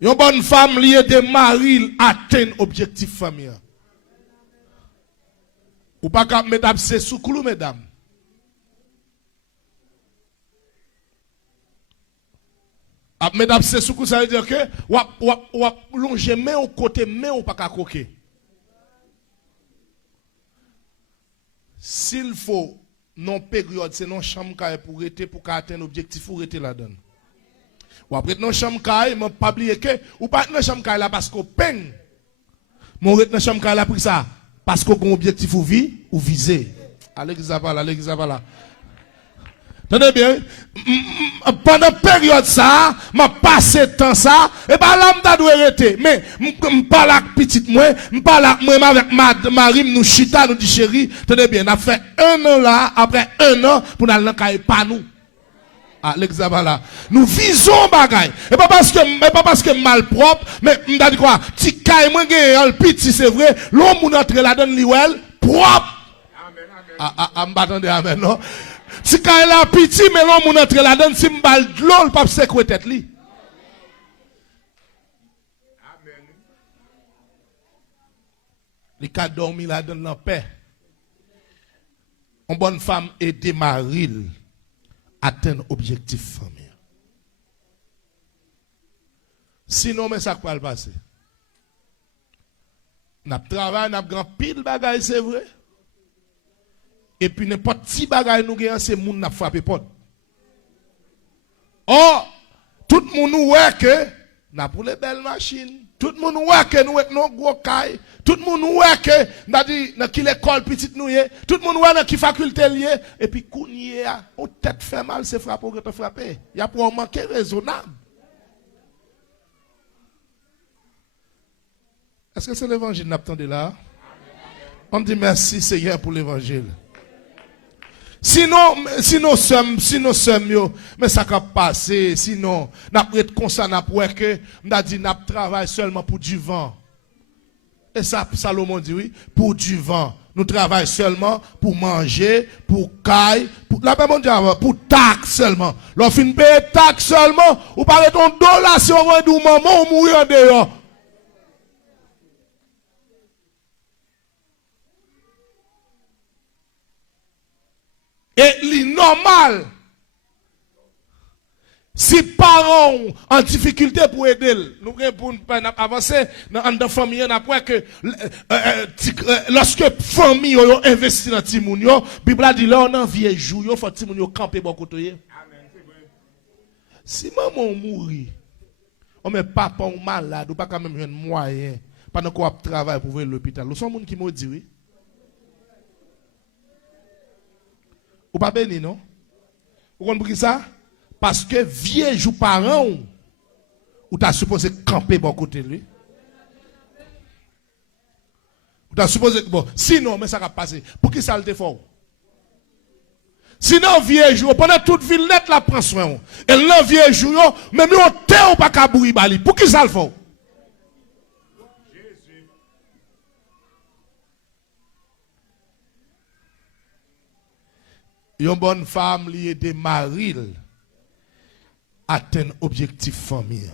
Une bonne femme liée de mari atteint objectif famille. Ou pas qu'à mesdames c'est sous clou mesdames. Mesdames c'est sous clou ça veut dire que ou longer main au côté main ou pas qu'à coquer. S'il faut non période c'est non chambre pour rester pour atteindre objectif ou rester là-dedans. Ou après dans chambre caille, mais pas oublier que ou pas dans chambre caille là parce qu'on peine. Mon rete dans chambre caille là pour ça parce qu'on a un objectif ou vie ou viser. Allez là. Tenez bien, pendant période ça, m'a passé temps ça et ben là m'ta doit arrêter mais me parle avec petite moi, me parle avec Marie nous chita nous dit chérie, tenez bien, on a fait 1 an là après 1 an pour dans le caille pas nous. L'examen là. Nous visons bagay. Et pas parce que mal propre, mais m'da dit quoi? Ti kay moi gen petit c'est vrai, l'homme moun entre la donne liwel propre. Amen. M'attendez amen non. Ti kay la petit mais l'homme moun entre la donne si m'bal de l'eau pas secouer tête li. Amen. Les cas dormi la donne en paix. Une bonne femme et démarril. Atteindre objectif famille. Sinon, mais ça quoi le passer? N'a travail, n'a grand pile bagaille, c'est vrai. Et puis n'importe petit bagaille nous gagne, c'est moun n'a frappé porte. Oh, tout le monde nous voit que n'a pour les belles machines. Tout le monde voit que nous avec nos gros cailles. Tout le monde voit que n'a dit dans qui l'école petite nous y. Tout le monde voit dans qui faculté lié et puis kounye a on tête fait mal c'est frapper ou te frapper. Il y a pour manquer raisonnable. Est-ce que c'est l'évangile n'attendez là? On dit merci Seigneur pour l'évangile. Sinon sommes yo, mais ça va passer, sinon, n'a pas être comme ça, n'a pas que, n'a dit, n'a travaille seulement pour du vent. Et ça, Salomon dit oui, pour du vent. Nous travaillons seulement pour manger, pour caille, pour, la même dit pour taxe seulement. L'offre une paye taxe seulement, ou parlez ton dollar si on va nous maman ou mourir en dehors. Et l'inormal, si parents ont en difficulté pour aider, nous pour avancer dans la famille, on apprend que lorsque la famille a investi dans Timoun, la Bible a dit là, on a un vieux jour, il faut Timoun camper bon côté. Si maman mourit, on met papa ou malade, ou pas quand même un moyen pendant qu'on travaille pour voir l'hôpital. Nous sommes gens qui m'ont dit oui. Ou pas béni, non? Vous comprenez ça? Parce que vieux ou parent, ou t'as supposé camper bon côté de lui. Ou t'as supposé bon, sinon, mais ça va passer. Pour qui ça le défaut? Sinon, vieux jour, pendant toute ville net la prend soin. Et le vieux jour, même on te ou pas kabouri bali. Pour qui ça le faut? Une bonne femme liée des maris atteint objectif famille.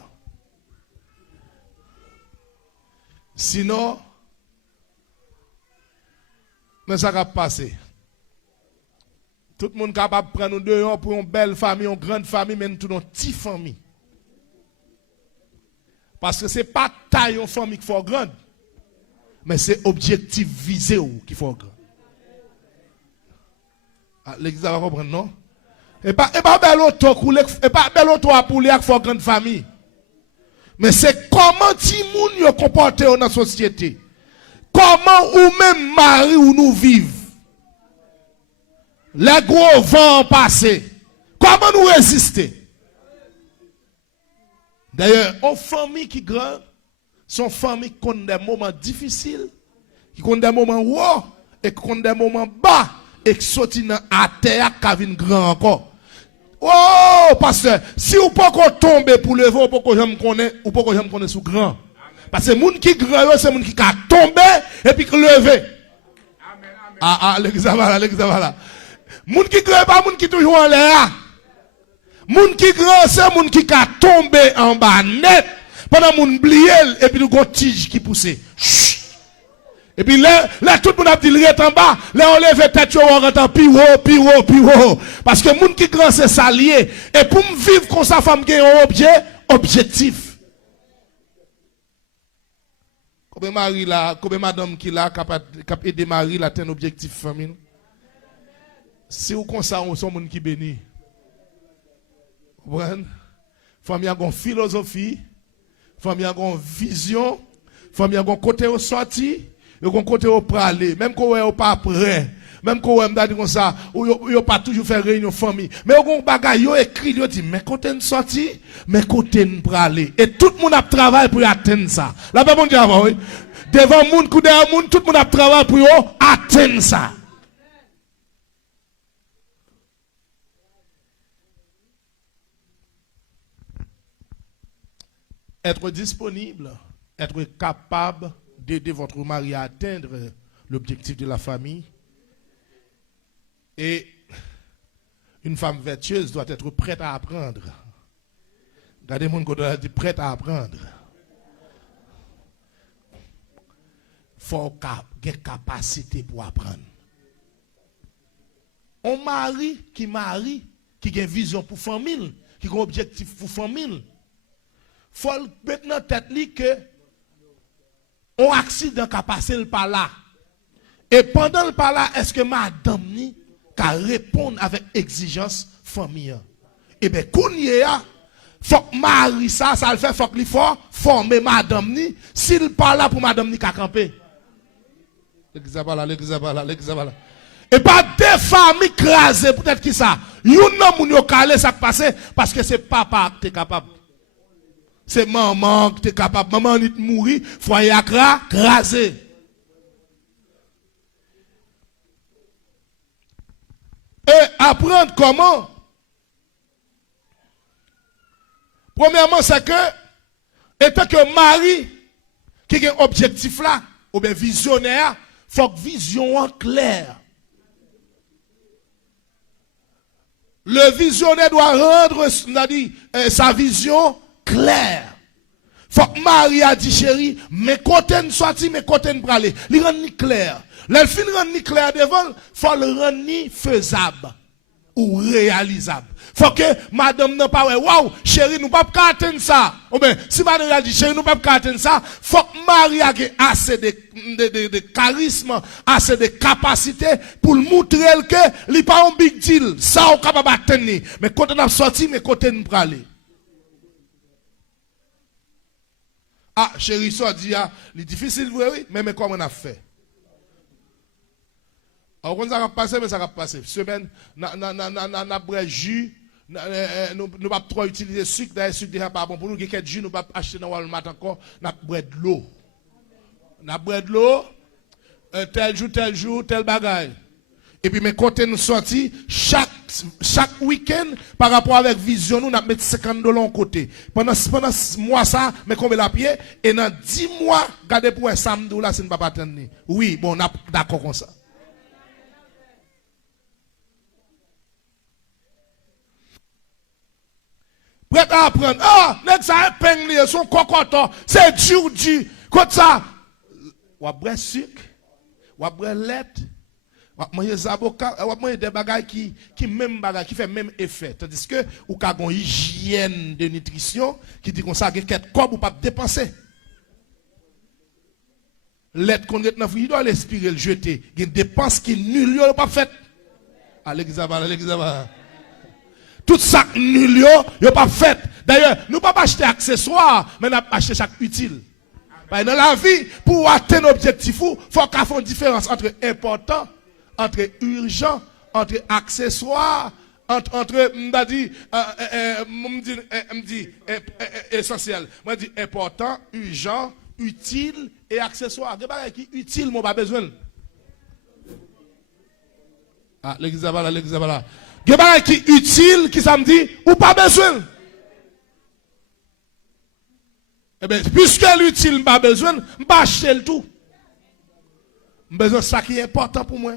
Sinon, mais ça va passer. Tout le monde est capable de prendre dehors pour une belle famille, une grande famille, mais tout une petite famille. Parce que ce n'est pas taille une famille qu'il faut grande, mais c'est objectif visé qu'il faut grand. L'église va comprendre, non? Et pas bel auto pour les faut grande famille. Mais c'est comment ti moun yo comporter dans la société. Comment ou même mari ou nous vivons. Les gros vents passés. Comment nous résister? D'ailleurs, une famille qui grande, sont familles qui ont des moments difficiles, qui ont des moments hauts et qui ont des moments bas. Et qui sortent à terre, qui viennent grand encore. Oh, pasteur, si vous ne pouvez pas tomber pour lever, vous ne pouvez pas connaître sous grand. Parce que les gens qui grand, c'est les gens qui tombé et puis qui levé. L'examen là. Les gens qui grand, pas les gens qui toujours en l'air. Les gens qui grand, c'est les gens qui tombé en bas net. Pendant que les gens blient et puis nous avons un tige qui pousse. Et puis là, tout le monde a dit, il est en bas. Là, on lève tête, on rentre plus haut. Parce que les gens qui grand, c'est s'allier. Et pour me vivre comme sa femme qui a un objectif. Comme Marie là, comme madame qui là, capable aider Marie là, un objectif famille. Si vous comme ça, on sont gens qui bénit. Vous comprenez? Famille a une philosophie, famille a une vision, famille a un côté au sorti. Yo kon côté au praler même quand on pas prêt même quand on dit comme ça yo pas toujours faire réunion famille mais on bagay yo écrit yo dit mais côté une sorti mais côté une praler et tout le monde a travaillé pour atteindre ça là pas bon Dieu avant oui devant monde coup derrière monde tout le monde a travaillé pour atteindre ça. Être disponible, être capable d'aider votre mari à atteindre l'objectif de la famille. Et une femme vertueuse doit être prête à apprendre. Regardez mon côté dit prête à apprendre. Faut avoir une capacité pour apprendre. Un mari qui a une vision pour famille, qui a un objectif pour famille, faut mettre dans tête que un accident qui a passé par là. Et pendant le par là, est-ce que madame ni ka répondre avec exigence famille? Et bien, il faut que mari ça le fait, faut qu'il faut former madame ni, s'il parle là pour madame ni ka camper. L'exabala. Et pas deux familles crasées, peut-être qui ça. Yon nan moun yo calé ça passé parce que c'est papa qui est capable. C'est maman qui est capable. Maman n'est mourir, foyer à crasé. Et apprendre comment? Premièrement, c'est que, étant que mari, qui a un objectif là, ou bien visionnaire, il faut que vision claire. Le visionnaire doit rendre sa vision claire. Faut que Marie a dit chérie, mes côtés ne sorti, mes côtés ne pralé. Il rend ni clair. Le fin rend ni clair devant, faut le rendre ni faisable ou réalisable. Faut que madame n'a pas waouh, chérie, nous pas atteindre ça. Ou bien si madame a dit chérie, nous pas atteindre ça, faut que Marie a assez de charisme, assez de capacité pour montrer que il pas un big deal. Ça on capable atteindre. Mais côté n'a sorti, mais côté ne pralé. Ah, chérie, ça dit, ah, c'est difficile, oui, mais comment on a fait? Alors, ça va passer, mais ça va passer. Semaine, n'a pas jus, nous pas trop utiliser sucre, d'ailleurs, sucre déjà pas bon pour nous, quelques jus, nous pas acheter dans Walmart encore, n'a pas de l'eau. N'a pas de l'eau, tel jour, tel bagaille. Et puis, mes côtés nous sortis, chaque week-end, par rapport avec vision, nous, avons mis $50 en côté. Pendant mois, ça, mais combien la pied, et dans 10 mois, regardez pour un samedi, là, c'est ne pas attendre. Oui, bon, on a d'accord comme ça. Prêt à apprendre. Ah, net ça, un peigne, son cocoton, c'est du. Comme ça, ou à boire sucre, ou à boire lait, ou à manger des avocats, ou à manger des bagages qui fait même effet. Tandis que, ou qu'à une hygiène de nutrition, qui dit qu'on ça, que quelques corps ou pas dépenser. Lait qu'on est dans le doit l'aspirer, le jeter. Il y a une dépense qui nul, ou pas faite. Alexandre. Tout ça nul, yo pas fait. D'ailleurs, nous pas acheter accessoires, mais nous acheter chaque utile. Dans la vie, pour atteindre l'objectif, il faut qu'il y ait une différence entre important, entre urgent, entre accessoire, entre essentiel. Moi, je dis important, urgent, utile et accessoire. Qu'est-ce qui est utile, moi, pas besoin. Ah, l'église là. Il y a qui est utile, qui ça me dit, ou pas besoin. Eh bien, puisque l'utile, pas besoin, je vais acheter le tout. Je besoin de ça qui est important pour moi.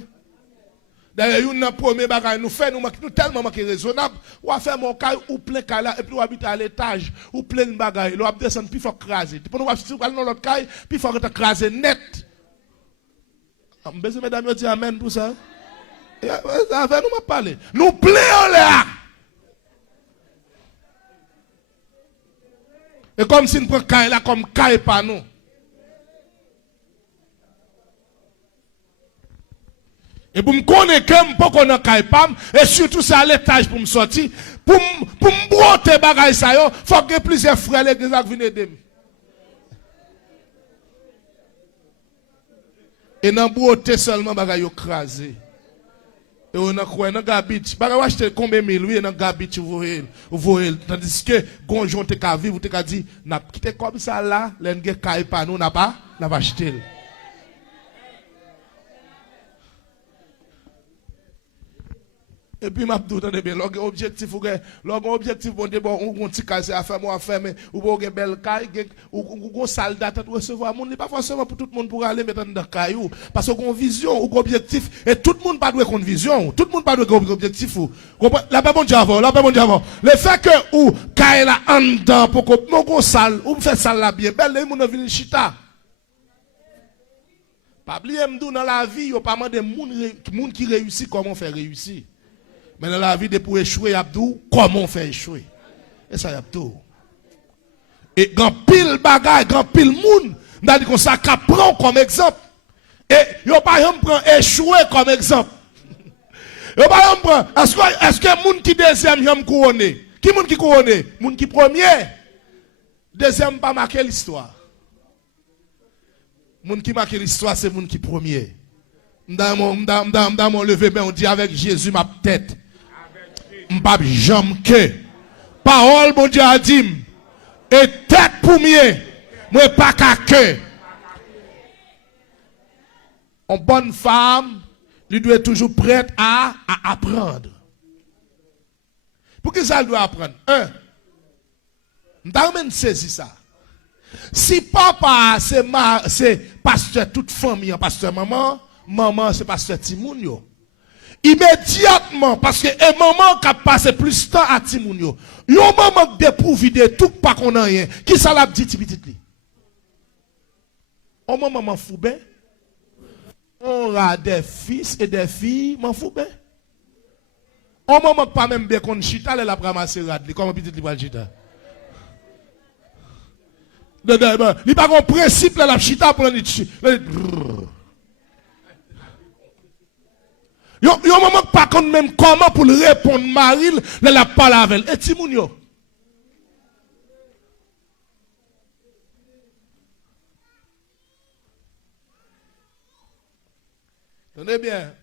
D'ailleurs, une première bagage nous fait, nous tellement raisonnable. Ou à faire mon caille, ou plein caille et puis ou habiter à l'étage, ou plein de bagages. Ou à descendre, puis il faut craser. Pour nous, si dans l'autre caille, puis il faut craser net. Je besoin, mesdames, dire amen pour ça. Avec nous, parler. Nous plaisons là. Et comme si nous prenons caille là comme caille par nous. Et pour me connaître que je ne connais pas caille et surtout c'est à l'étage pour me sortir, pour me broter bagay ça yo, faut que plusieurs frères l'église qui viennent aider. Et dans broter seulement bagay yo crasé. Et on a quoi dans gabit bagay acheter combien mille oui dans gabit vous voyez tandis que gonjon te ka vivre te ka dit n'a quitté comme ça là l'en caille pas nous n'a pas acheté. Et puis m'a tout bien l'objectif bon de bon on petit casse à faire moi faire mais ou bon une belle caille ou salle d'attente recevoir monde pas forcément pour tout le monde pour aller mettre dans caillou parce qu'on vision ou objectif et tout le monde pas doit qu'on vision tout le monde pas doit objectif la pas bon Dieu le fait que ou caille là en dedans pour que mon salle ou faire salle là bien belle monde venir chita pas oublier m'dou dans la vie yo pas demander monde qui réussit comment faire réussir. Mais dans la vie, de pour échouer, Abdou, comment on fait échouer? Et ça, Abdou. Et quand pile bagaille, quand pile moun, on a dit qu'on ça prend comme exemple. Et yo pas prend échouer comme exemple. Yo pas prend, est-ce que moun qui deuxième yam couronné? Qui moun qui couronné? Moun qui premier? Deuxième pas marqué l'histoire. Moun qui marque l'histoire, c'est moun qui premier. Dans mon lever, on dit avec Jésus ma tête. M'pap jamais que parole bon Dieu a dit et tête pour mieux moi pas qu'à que une bonne femme lui doit être toujours prête à apprendre. Pour qui ça doit apprendre? M'dame saisi ça. Si papa c'est pasteur toute famille, pasteur maman c'est pasteur Timoun yo. Immédiatement, parce que un maman qui a passé plus de temps à Timoun yo, yon maman dépourvu de tout pas qu'on a rien, qui ça l'a dit petit li? On maman fou ben, on a des fils et des filles, m'en fou ben. On maman pas même bien qu'on chita, elle a ramassé rad li, comment petit li va chita? Il pas un principe la chita pour le Yo maman pas contre même comment pour répondre Maril, la parle avec elle. Et Timoun yo. Tenez bien.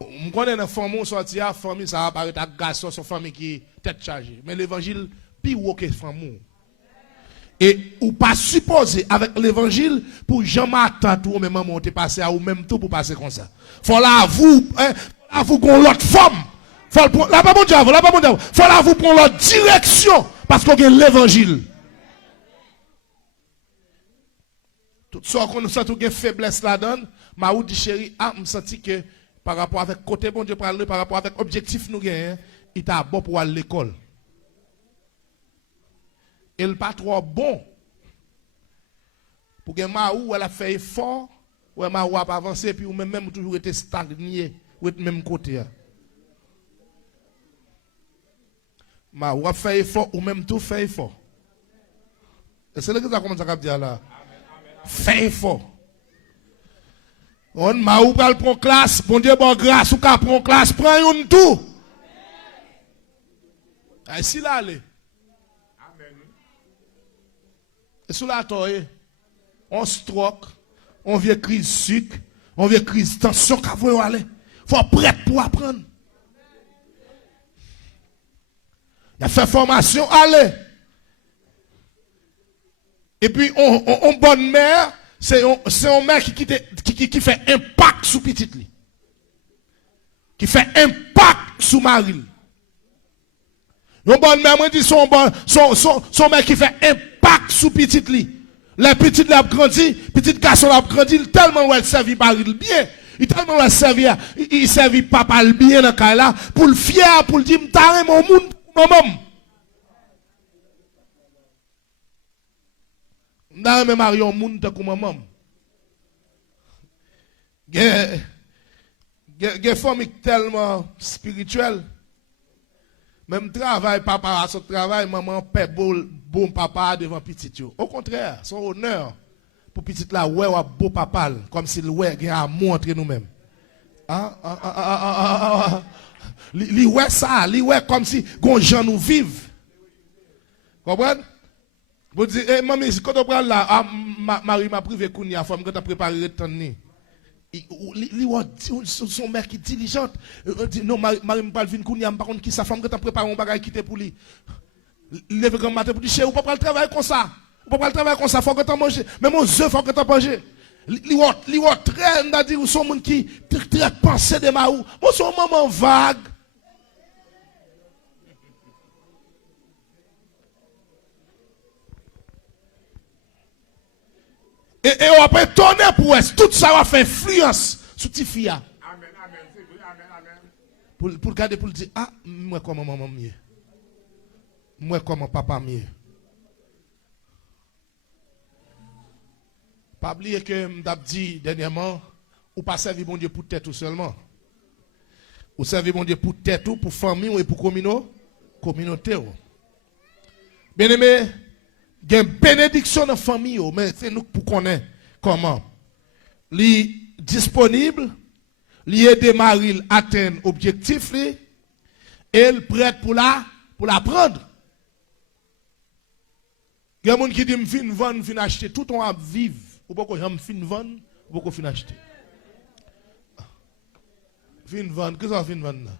Je connais une famille sortie à famille, ça apparaît à garçon, son famille qui est tête chargée. Mais l'évangile, pire que famille. Et ou pas supposé avec l'évangile pour jamais attendre ou même monter passer à ou même tout pour passer comme ça. Faut là vous, qu'on l'autre forme. Faut là pas bon diable, faut là vous prendre l'autre direction parce qu'on a l'évangile. Tout ça qu'on sent tout faiblesse là-dedans, m'a ou dit chéri, me senti que par rapport avec côté bon Dieu parler par rapport avec objectif nous gagne, il t'a bon pour aller à l'école. Elle pas trop bon. Pour que Maou elle a fait effort, ou Maou a pas avancé puis ou même toujours été stagné ou être même côté. Maou a fait effort ou même tout fait effort. Et c'est là que ça commence à dire là. Fait effort. On Maou pral prend classe, bon Dieu bon grâce ou ka prend classe, prend une tout. Et si là allez. Et sous la toile, on stroke, on vient crise sucre, on vient crise tension, qu'il faut aller. Faut prêt pour apprendre. Il a fait formation, allez. Et puis, on bonne mère, c'est un mère qui fait impact sur petite li. Qui fait impact sur Marie. Une bonne mère, moi, dit son mère qui fait impact sur petite li. Les petites l'a grandi, petite garçon l'a grandi, tellement elle servi par il bien. Il tellement elle servi papa le bien dans cas là pour le fier, pour le dire m'tare mon monde maman. M'tare me marion monde tant que maman. Gen famille tellement spirituelle. Même travail, papa a son travail, maman paie bon papa devant petit yo. Au contraire, son honneur pour petit là, ouais, beau papa, comme s'il ouais, il a amour entre nous-mêmes. Li ouais ça, li ouais comme si gon gens nous vivent. Comprenez? Vous dites, eh, maman, quand on prend là, Marie m'a privé kounia, femme quand on préparé le temps ni. Son mère qui est diligente. Non, Marie me parle vin kounia, par contre qui sa femme quand on prépare un bagage quitter pour lui. Lever grand matin pour dire, chérie, ou pas le travail comme ça. Ou pas le travail comme ça, faut que tu manges. Même aux œufs, faut que tu manges. Li très, on a dit, ou son monde qui très pensé de Maou. Moi, son maman vague. Et on va tourner pour elle. Tout ça va faire influence sur tes filles. Amen, amen, c'est vrai, amen, amen. Pour garder, pour dire, ah, moi, comment maman mieux. Moi, comment papa mieux. Pas oublier que m'd'a dit dernièrement, ou pas servir bon Dieu pour tête tout seulement. Ou servir bon Dieu pour tête tout, pour famille et pour communauté. Bien aimé, il y a une bénédiction dans la famille, mais c'est nous pour connaître comment. Li disponible, li aider Marie à atteindre l'objectif, et elle prête pour la prendre. Il y a des gens qui disent, je vais vendre, je vais acheter. Tout on va vivre. Ou pas que j'aime fin vendre, ou pas que fin acheter. Fin vendre, qu'est-ce qu'on fin vendre là?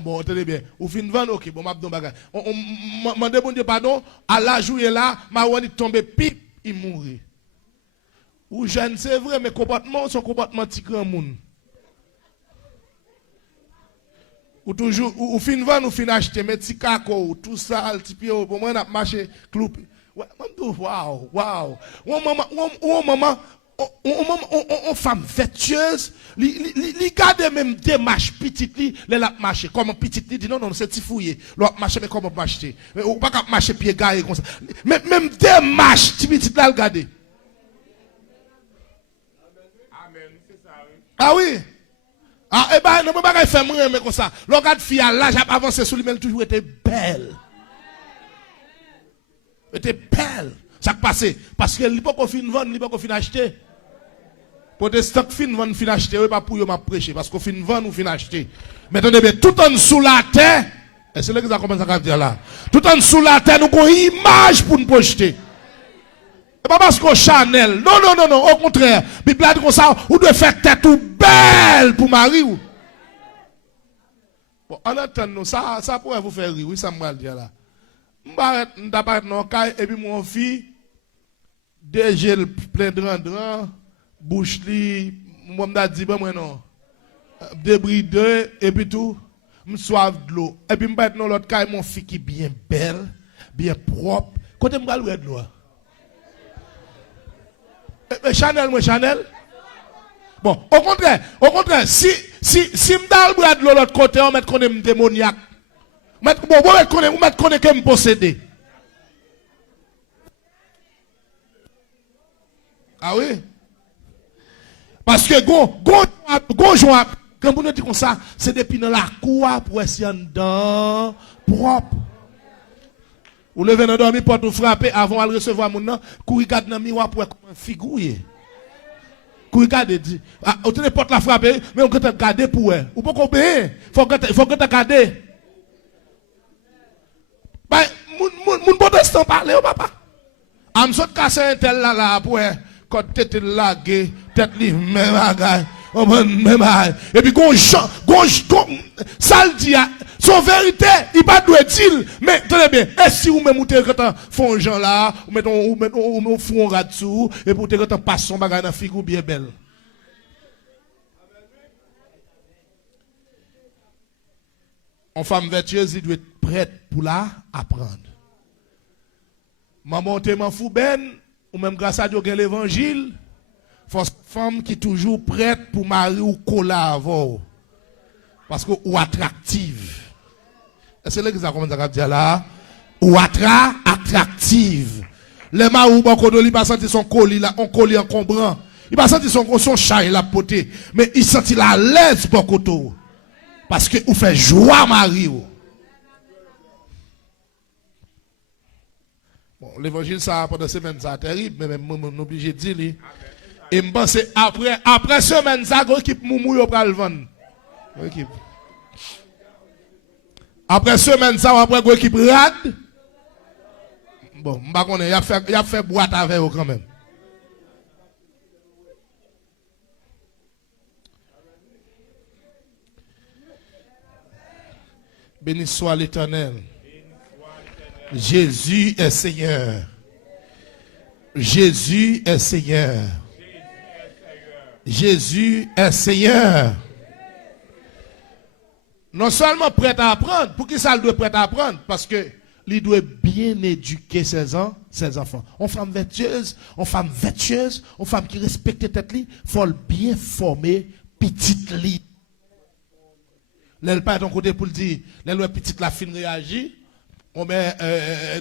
Bon, tenez bien. Ou fin vendre, ok, bon, m'a don bagage. On demande pardon, à la jouer là, ma wani tombe pip, il mourit. Ou jeune, c'est vrai, mais comportement, son comportement petit grand monde. Ou toujours, ou fin vendre, ou fin acheter, mais petit kako, tout ça, petit pied, pour moi, on a marché, cloup. Waouh, waouh. On maman, on femme vertueuse, li garde même démarche petite li, la marcher comme petite li dit non c'est petit fouillé. L'autre marcher mais comment marcher? Mais ou pas marcher pied garé comme ça. Même démarche petite là regarder. Amen, c'est ça oui. Ah oui. Ah et ben non pas faire moi mais comme ça. Le regarde fille à l'âge a avancé sur lui mais toujours était belle. Était belle. Ça passé parce que il pas qu'on fin vendre, il pas qu'on fin acheter. Protestant fin vendre, fin acheter, pas pour yo m'a prêcher parce qu'on fin vendre ou fin acheter. Maintenant bien tout en sous la terre, et c'est là que ça commence à dire là. Tout en sous la terre nous avons une image pour nous projeter. Et pas parce qu'on Chanel. Non, non, non, non. Au contraire. Bible a dit comme ça, ou de faire tête ou belle pour Marie. Bon, en attendant, ça pourrait vous faire rire. Oui, ça me dire là. Je vais dans caille et puis mon fille, déjà plein de randran, bouche li, moi me dit ben moi non. Débridé et puis tout, me soif de l'eau. Et puis me mettre dans l'autre caille mon fille qui bien belle, bien propre. Côté me galouer de l'eau. Chanel, moi Chanel. Bon, au contraire, si me galouer de l'autre côté, on met qu'on est démoniaque. Bon, vous mettez qu'on est que me posséder. Ah oui? Parce que gonjon, quand vous nous dites comme ça, c'est depuis dans la cour pour essayer dedans propre. Vous levez dans dormir pour vous frapper avant de recevoir mon nom, vous regardez dans le miroir pour comment figurer. Vous regardez, vous tenez porte la frapper, mais vous regardez pour elle. Vous pouvez obéir, il faut que vous regardez. Mon protestant parle, papa. Am sot casse un tel là pour quand tête lagué, tête li même bagaille, même bagaille. Et puis ça le dit son vérité, il pas doit dire mais tenez bien, est-ce si vous même quand font gens là, ou font rat dessous et pour te quand passe son bagaille dans figure bien belle. Une femme vertueuse, il doit être prête pour la apprendre. Maman, t'es m'en fou ben, ou même grâce à Dieu, l'évangile, faut une femme qui est toujours prête pour marier ou coller avant. Parce que, ou attractive. Est-ce que l'exemple, comment ça dire là? Ou attractive. Les marous, bon, quand il pas senti son colis là, on colis encombrant. Il pas senti son chat, il a poté. Mais il sentit la l'aise, bon, côté. Parce que vous faites joie Marie. Bon, l'évangile, ça, pendant semaine, ça terrible, mais même, on est obligé de dire. Et je pense après semaine, ça, l'équipe Moumou, il va le vendre. Après semaine, ça, après l'équipe Rad. Bon, il a fait boîte avec eux quand même. Béni soit l'Éternel. Jésus est Seigneur. Jésus est Seigneur. Jésus est Seigneur. Non seulement prêt à apprendre, pour qui ça doit prêt à apprendre? Parce que il doit bien éduquer ses enfants. Une femme vertueuse, une femme qui respecte tête li, faut bien former petite li. L'elle pas ton côté pour le dire, l'elle petite la fine réagit, on met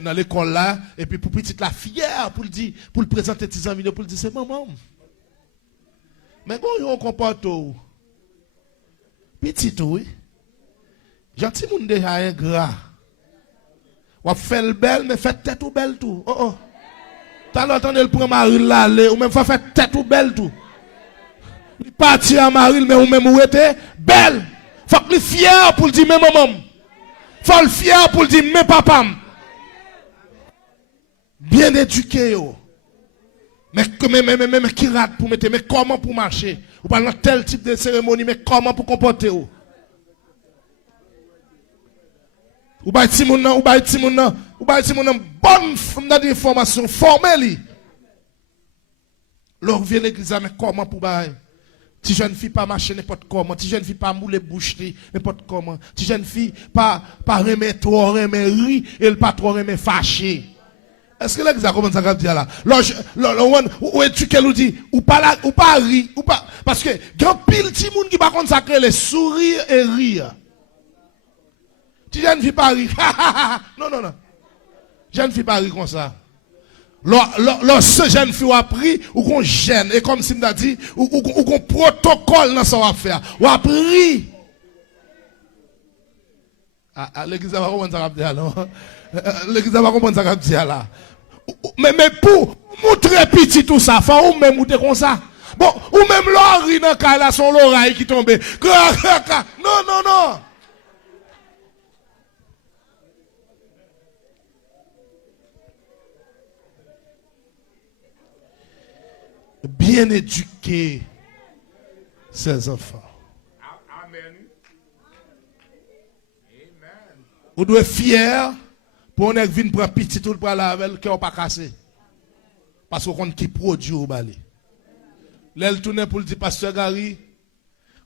dans l'école là, et puis pour petite la fière pour le dire, pour le présenter tes amis, pour le dire c'est maman. Mais quand on comporte petit oui. Gentil moun déjà un gras. Ou fait le belle mais fait tête ou belle tout. Oh oh. T'as l'entendu le prend Maril là, ou même fait tête ou belle tout. Il parti à Maril mais ou même ou était belle. Faut que le fier pour le dire, mais maman. Faut le fier pour le dire, mais papa. Bien éduqué, yo. Mais qui rate pour mettre, mais comment pour marcher? Ou pas dans tel type de cérémonie, mais comment pour comporter, yo? Ou pas si mon bonne information formelle. Leur vient l'église, mais comment pour bailler? Si jeune fille pas marcher n'importe comment, si jeune fille pas mouler bouche n'importe comment, si jeune fille pas remettre trop remettre ri et pas trop remettre fâché. Est-ce que l'église a commencé à dire là? Ou est-tu qu'elle nous dit ou pas ri ou pas parce que grand pile petit monde qui pas consacrer les sourire et rire. Si jeune fille pas rire. Non. Jeune fille pas rire comme ça. Lorsque jeune fille a pris, ou qu'on gêne, et comme si m'a dit, ou qu'on protocole dans son affaire, ou a pris. L'église va comprendre ça dire là. L'église va comprendre ça dire là. Mais pour montrer petit tout ça, faut ou même montrer comme ça. Bon, ou même l'oreille dans cas là, son l'oreille qui tombe. Non. bien éduquer ses enfants. Amen. Vous devez être fier pour qu'on vienne prendre petit tout pour aller avec qui on pas cassé. Parce qu'on qui produit au balai. L'elle tourne pour le dire pasteur Gary,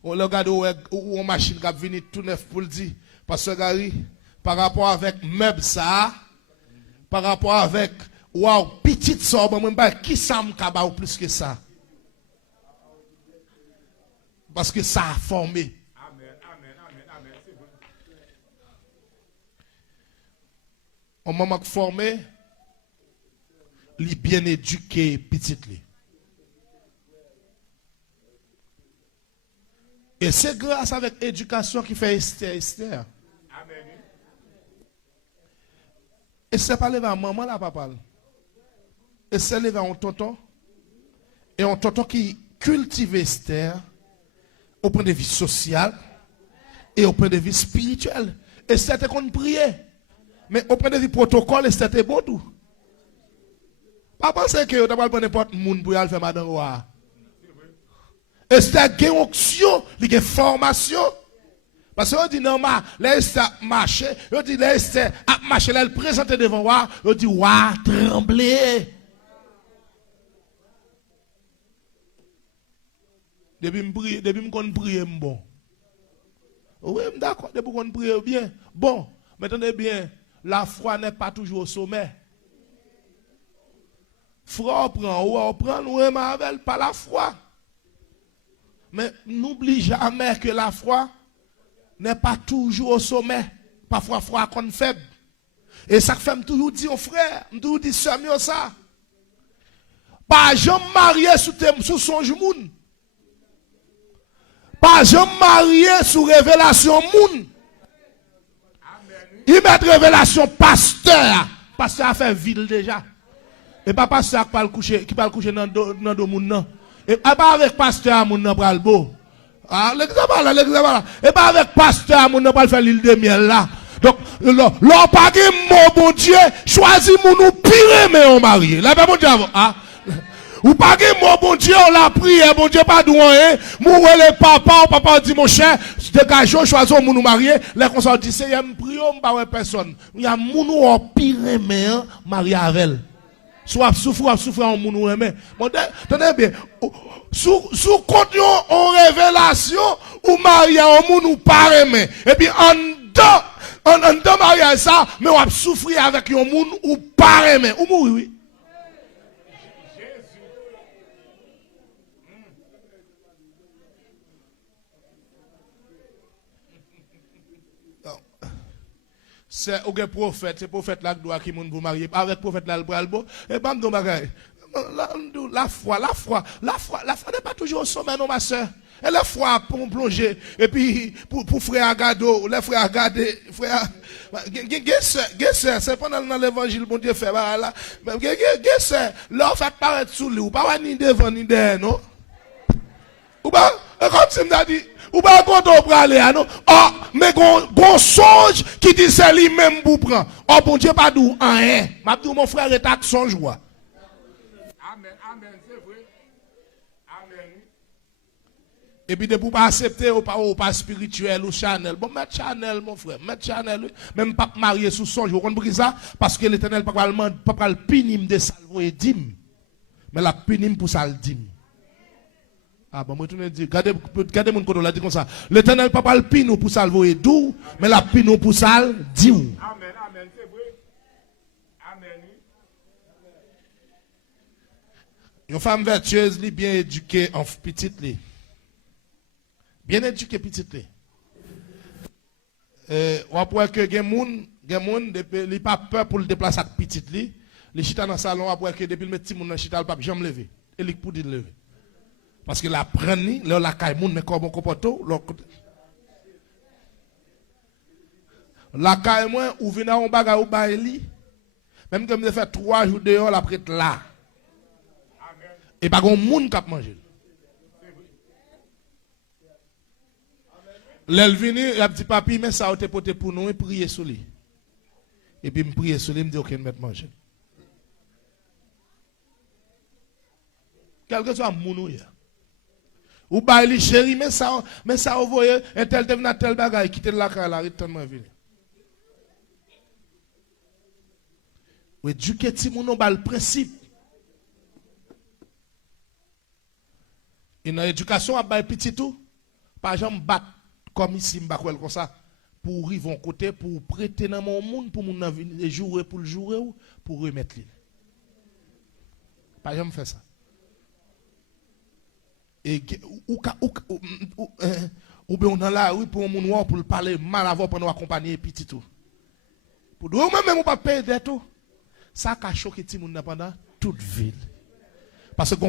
on regarde où on machine qui vient tout neuf pour le dire pasteur Gary par rapport avec meuble ça, par rapport avec wow petite ça moi qui ça me plus que ça. Parce que ça a formé. On m'a formé, li bien éduqué petit li. Et c'est grâce avec l'éducation qui fait Esther. Amen. Et c'est pas levé à maman là, papa. Et c'est levé à un tonton. Et un tonton qui cultive Esther au point de vue social et au point de vue spirituel. Et c'était qu'on priait. Mais au point de vue protocole, c'était bon tout. Pas penser que vous n'avez pas n'importe qui pour aller faire madame roi. Et c'était une option, une formation. Parce que on dit non, là, c'est marché. On dit là, c'est marché. Là, elle présente devant roi. On dit roi, trembler. Depuis que je prie, bon. Oui, d'accord, depuis qu'on prie bien. Bon, maintenant bien, la foi n'est pas toujours au sommet. Foi, on prend, nous aimons avec, pas la foi. Mais n'oublie jamais que la foi n'est pas toujours au sommet. Parfois, foi qu'on faible. Et ça fait toujours dire aux frères, toujours dire sœur, ça. Pas jamais marié sous son moun. Pas jamais marié sous révélation moun. Il met révélation pasteur. Pasteur a fait ville déjà. Et pas pasteur qui parle coucher dans le moun non. Et pas avec pasteur moun nan pral beau. Ah l'exemple là. Et pas avec pasteur moun nan pral faire l'île de miel là. Donc l'on pas que mon bon Dieu choisit moun ou pire mais on marié. Là pas bon Dieu ah. Ou pas que mon bon Dieu on l'a prié, bon Dieu pas doué, mourir le papa dit mon cher, dégagez choisir moun ou marié, les consort dit c'est me prier on pas personne. Il y a moun ou pire mais marié avec. Soit souffrir en moun ou aimer. Bon tenez bien, sous compte en révélation ou marié en moun ou pas aimer. Et puis en dedans mariage ça, mais on souffrir avec un moun ou pas aimer. Ou mourir oui. C'est un prophète, c'est prophète là qui doit qui moun pour marier avec prophète là le bralbo et bam don bagay. La foi n'est pas toujours au sommet non ma soeur. Et la foi pour plonger et puis pour frère Gado, les frères regarder frère c'est pendant dans l'évangile bon Dieu fait là. L'or fait paraître sous lui ou pas ni devant ni derrière non. Ou pas comme si m'a dit ou pas quand on prend aller non. Oh mais gon songe qui dit c'est lui même pour prendre. Oh bon Dieu pas dou rien. M'a dit mon frère est à son joie. Amen, c'est vrai. Amen. Et puis de pour pas accepter ou pas spirituel ou Chanel. Bon mettre Chanel mon frère, mettre Chanel même pas marié sous son joie. Vous comprenez ça parce que l'Éternel pas le pinim de salvo et dim. Mais la pinim pour ça le dim. Ah bon, moi, tu me dis, regardez mon côté, on l'a dit comme ça. L'Éternel, papa, le pino pour ça, le doux, mais la pino pour ça, le diou. Amen, c'est vrai. Amen. Une femme vertueuse, bien éduquée en petite. Bien éduquée petite. On peut que les gens n'ont pas peur pour le déplacer avec petite. Les chita dans le salon, on peut que depuis le petit monde dans le chita, le pape, jamais levé. Et les pour dire lever. Parce que la prenne, la caille moun, mais comment comporter, la caille moi, ou vient en bagarre ou baili, même que me fait 3 jours dehors, la prête là. Et pas grand monde qui a mangé. L'elle vini, il a dit papi, mais ça a été porté pour nous et prier sur lui. Et puis me prier sur lui, me dit ok, me mettre manger. Quel que soit mon ou bail li chéri, mais ça, vous voyez, un tel devient tel bagaille, quitte la caille, la retourne venir. Ou éduquer ti moun on le principe. Et dans l'éducation, à bail petit tout, par exemple, battre comme ici, m'bakwel comme ça, pour arriver à côté, pour prêter dans mon monde, pour mon venir jouer, pour le jouer ou pour remettre lui. Par exemple, faire ça. Et ou bien dans la rue pour mon noir pour le parler mal avant pendant accompagner petit tout. Pour nous même on pas payer de tout. Ça a choqué ti moun pendant toute ville. Parce que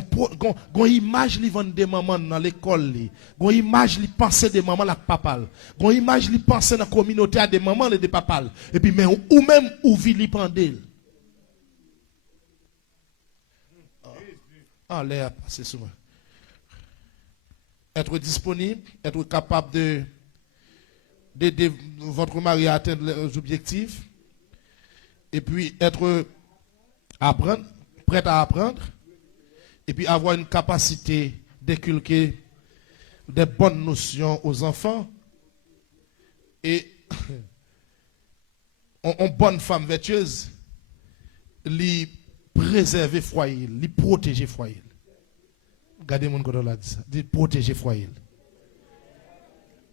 gon image li vend des mamans dans l'école li. Gon image li penser des mamans la papa. Gon image li penser dans la communauté des mamans et des papas. Et puis mais ou même ou vi li pendel. Ah l'air passer souvent. Être disponible, être capable d'aider votre mari à atteindre les objectifs, et puis être prêt à apprendre, et puis avoir une capacité d'inculquer des bonnes notions aux enfants, et une bonne femme vertueuse, lui préserver foyer, lui protéger foyer. Regardez mon côté là, dit protéger foyer.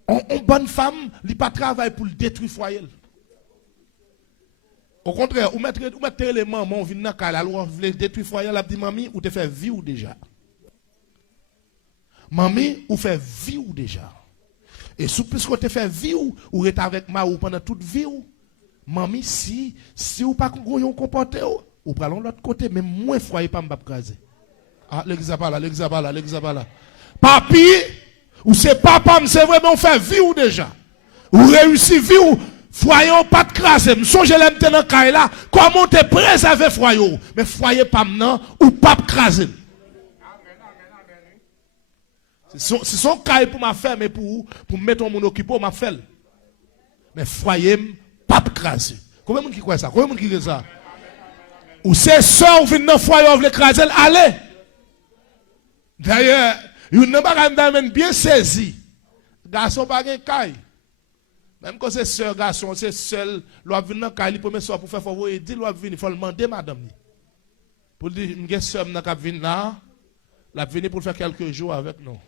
Une bonne femme, elle pas travaille pour le détruire foyer. Au contraire, ou mettre les mamans, on vient dans la loi, vous voulez détruire foyer, elle dit mamie, ou te fait vivre déjà. Mamie, ou fait vivre déjà. Et sous plus que te fait vivre, ou est avec ma ou pendant toute vie, mamie, si ou pas qu'on comporte, ou prenons l'autre côté, mais moins foyer pas m'bapcraser. Ah, l'exabala. Papi, ou c'est papa, c'est vraiment fait vivre déjà. Ou réussi vivre, foyer pas de crasse. M'songe l'aime dans le cas là, comment te préserver foyer. Mais foyer pas maintenant, ou pas craser. C'est son cas pour ma faire, mais pour mettre mon occupé, ma faire. Mais foyer pas craser. Combien de monde qui croit ça? Combien de monde qui dit ça? Ou c'est soeur, ou vient dans le foyer, ou veut craser, allez. D'ailleurs, il n'a pas bien saisi. Garçon pas un caille. Même quand c'est seul garçon, c'est seul, l'on vient dans caille, pour soir pour faire favor et dire l'on venir, il faut le demander madame. Pour dire une soeur n'a qu'à venir là, la venir pour faire quelques jours avec nous.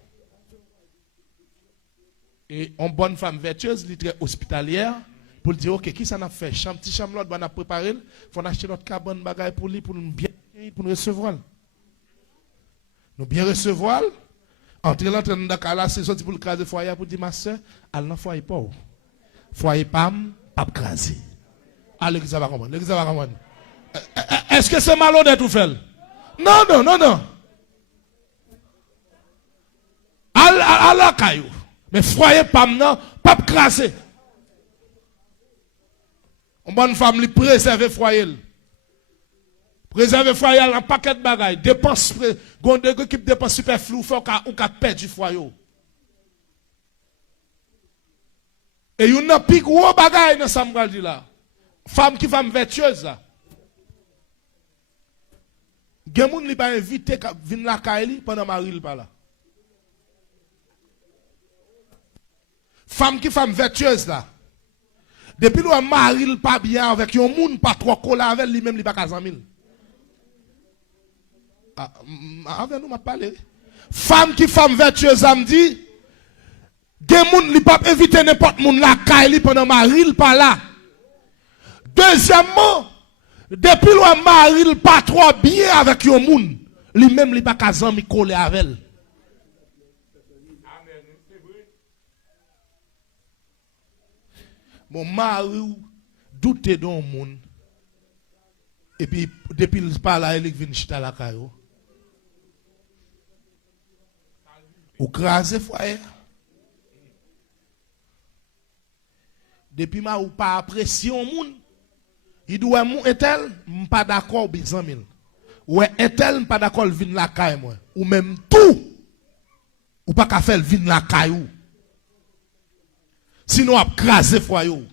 Et une bonne femme vertueuse, très hospitalière, pour dire OK, qui ça n'a fait? Chambre petit chambre l'autre, on a préparé, il faut acheter notre cabane bagaille pour lui pour nous bien pour nous recevoir. Nous bien recevoir, entrer dans le là, c'est sorti pour le craser foyer pour dire ma soeur, elle n'a foyer pas. Foyer pas craser. Ah, l'église va comprendre. Est-ce que c'est malhonnête ou fait? Non. À la caillou. Mais foyer pas non, pas craser. Une bonne femme lui préserver foyer. Préserver foyer un paquet de bagailles. Dépenses, qui dépense superflu, faut qu'on perd du foyer. Et il y a un plus gros bagaille dans ce que là. Femme qui femme vertueuse là. Il y a des gens qui pas invité à venir la caille pendant Marie pas là. Femme qui femme vertueuse là. Depuis le mari pas bien avec un monde pas trop collé avec lui même il pas 100 000. Avec nous m'a parlé. Femme qui femme vertueuse me dit des moun li pas éviter n'importe moun la caille pendant mari pas là. Deuxièmement, depuis le mari pas trop bien avec un moun, lui même li pas 100 000 collé avec elle. Mon mari doute dans le monde. Et puis, depuis qu'il parle à elle, il vient chita la caillou. Ou crase foyer. Depuis ma ou pas apprécier un monde. Il doit mon etel, pas d'accord, bizan mille. Ou etel, pas d'accord, vient la caille moi. Ou même tout. Ou pas qu'à faire vient la caillou. Sinon, à craser foyer.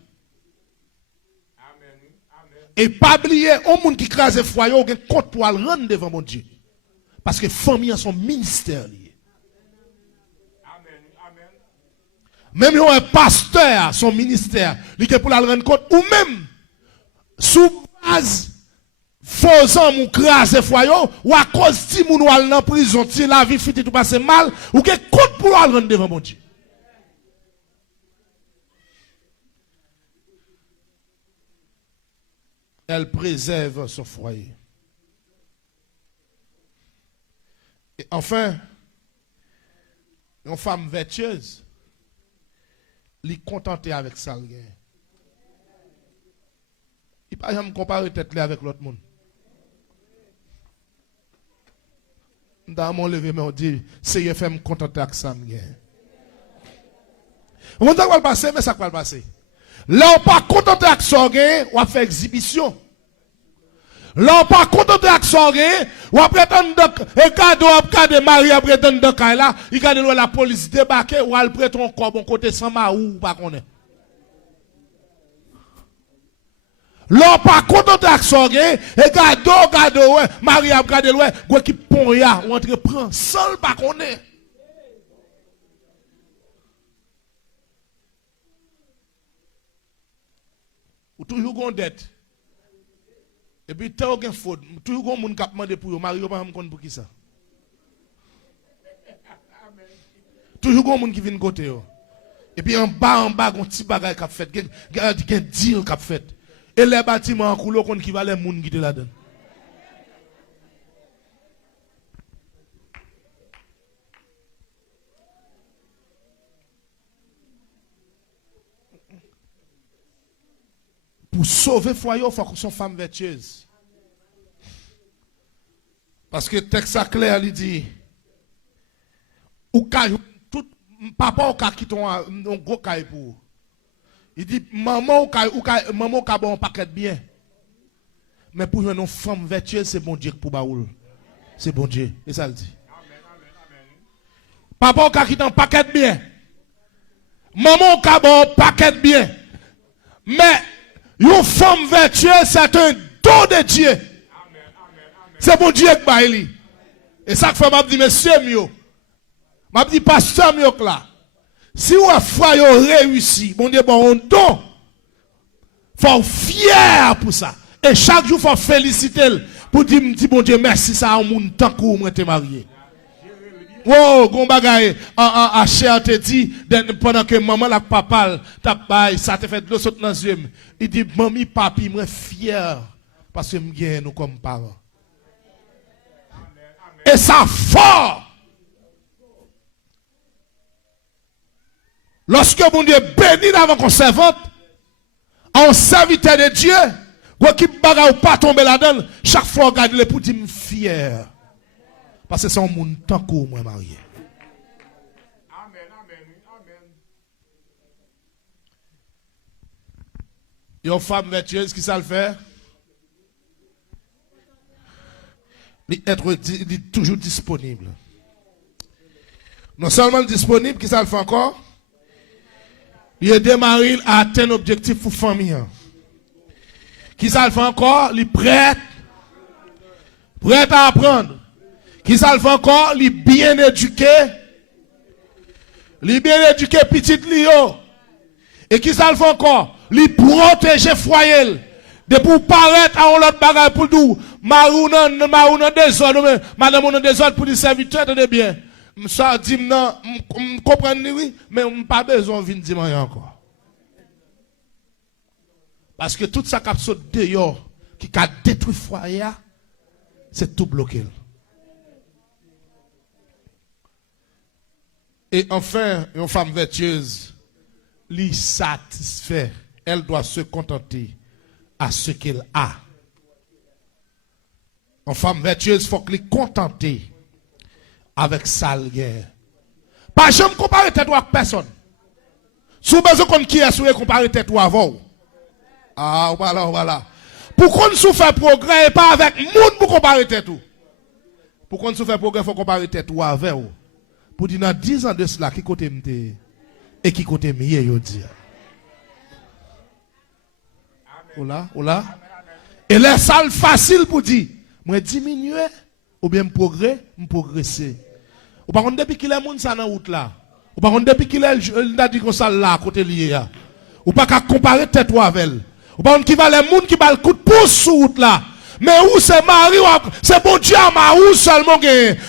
Et pas oublier, au monde qui crase foyer, il y a un compte pour le rendre devant mon Dieu. Parce que famille a son ministère lié. Même un pasteur a son ministère, il est pour la rendre compte, ou même, sous base, faisant mon crase foyer, ou à cause de mon ou en prison, si la vie fit tout passe mal, ou que compte pour la rendre devant mon Dieu. Elle préserve son foyer. Et enfin, une femme vertueuse, elle est contentée avec ça. Il ne peut pas jamais comparer tête avec l'autre monde. Dans mon lever, on dit, c'est fait me contenter avec ça. On ne va pas passer, mais ça va passer. Là, on ne pas contenté avec ça, on va faire exhibition. Là, on ne pas contenté avec ça, on va prétendre, et quand on va marier, après prétendre là, il garde la police débarquer, ou elle prête un corps bon côté sans ma ou pas qu'on est. Là, on pas contenté avec ça, et gado, ouais, marié, après ouais, ou qui pon ya, ou entreprend, seul pas qu'on est. Ou toujours gon dette. Et puis t'as aucun faute, toujours gon moun k'ap mande pour yo, Mario pas m'konn pour qui ça. Toujours gon moun qui vient côté yo. Et puis en bas gon petit bagay k'ap fait, gen deal k'ap fait. Et les bâtiments en couleur kon qui va les moun qui te la donne. Pour sauver le foyer, il faut que son femme vertueuse. Parce que le texte clair, il dit, ou tout papa ou qui ton un gros caille pour. Il dit maman ou bon paquet bien. Mais pour une femme vertueuse, c'est bon Dieu pour baoul. C'est bon Dieu, et ça le dit. Papa ou qui ton paquet bien. Maman ou bon paquet bien. Mais une femme vertueuse, c'est un don de Dieu. C'est bon Dieu qui baille. Et ça fait m'a dit monsieur mieux. M'a dit pasteur mieux là. Si vous frère réussi, bon Dieu bon un don. Faut fier pour ça. Et chaque jour faut féliciter pour dire bon Dieu merci ça un monde tant que moi t'es marié. Wow, gon bagay a cher te dit pendant que maman la papa t'a bail ça te fait de l'eau saute dans les yeux. Il dit mami papi moi fier parce que me gagne nous comme parents. Et ça fort. Lorsque mon Dieu bénit avant qu'on servante en serviteur de Dieu, quoi qui bagay ou pas tomber là-dedans, chaque fois regarde les pour dire fier. Parce que c'est un monde tant que moi marié. Amen, amen, amen. Il y a une femme vertueuse qui ça le fait. Il est toujours disponible. Non seulement disponible, qui ça le fait encore. Il est démarré à atteindre l'objectif pour la famille. Qui ça le fait encore. Il est prêt à apprendre. Qui ça le fait encore, il est bien éduqué. Il est bien éduqué, petit Lio. Et qui ça le fait encore, il protège le foyer. De pour paraître à l'autre bagage pour nous. Marouna désordre, madame on désordre pour les serviteurs, tenez bien. Ça dit, non, comprenez, oui, mais on n'a pas besoin de venir dire encore. Parce que tout ça qui a sauté dehors, qui a détruit le foyer, c'est tout bloqué. Et enfin, une femme vertueuse, lui satisfait. Elle doit se contenter à ce qu'elle a. Une femme vertueuse, il faut qu'elle soit contentée avec sa guerre. Pas jamais comparer tête avec personne. Si vous besoin qu'on qui est souhaité comparer tête avant. Ah, voilà. Pour qu'on souffre progrès et pas avec monde pour comparer tête tout. Pour qu'on souffre progrès, il faut comparer tête avec vous. Pour dire dans 10 ans de cela, qui côté m'te et qui côté m'y yo dire. Oula. Et là, ça facile pour dire, moi diminuer ou bien me progresser. Ou par contre depuis qu'il est moun ça dans route là. Ou par contre depuis qu'il est il dit comme ça là côté lié là. Ou pas qu'à comparer tête ou avec elle. Ou par contre qui va les moun qui va le coup de pouce sur route là. Mais où c'est Marie c'est bon Dieu à où seulement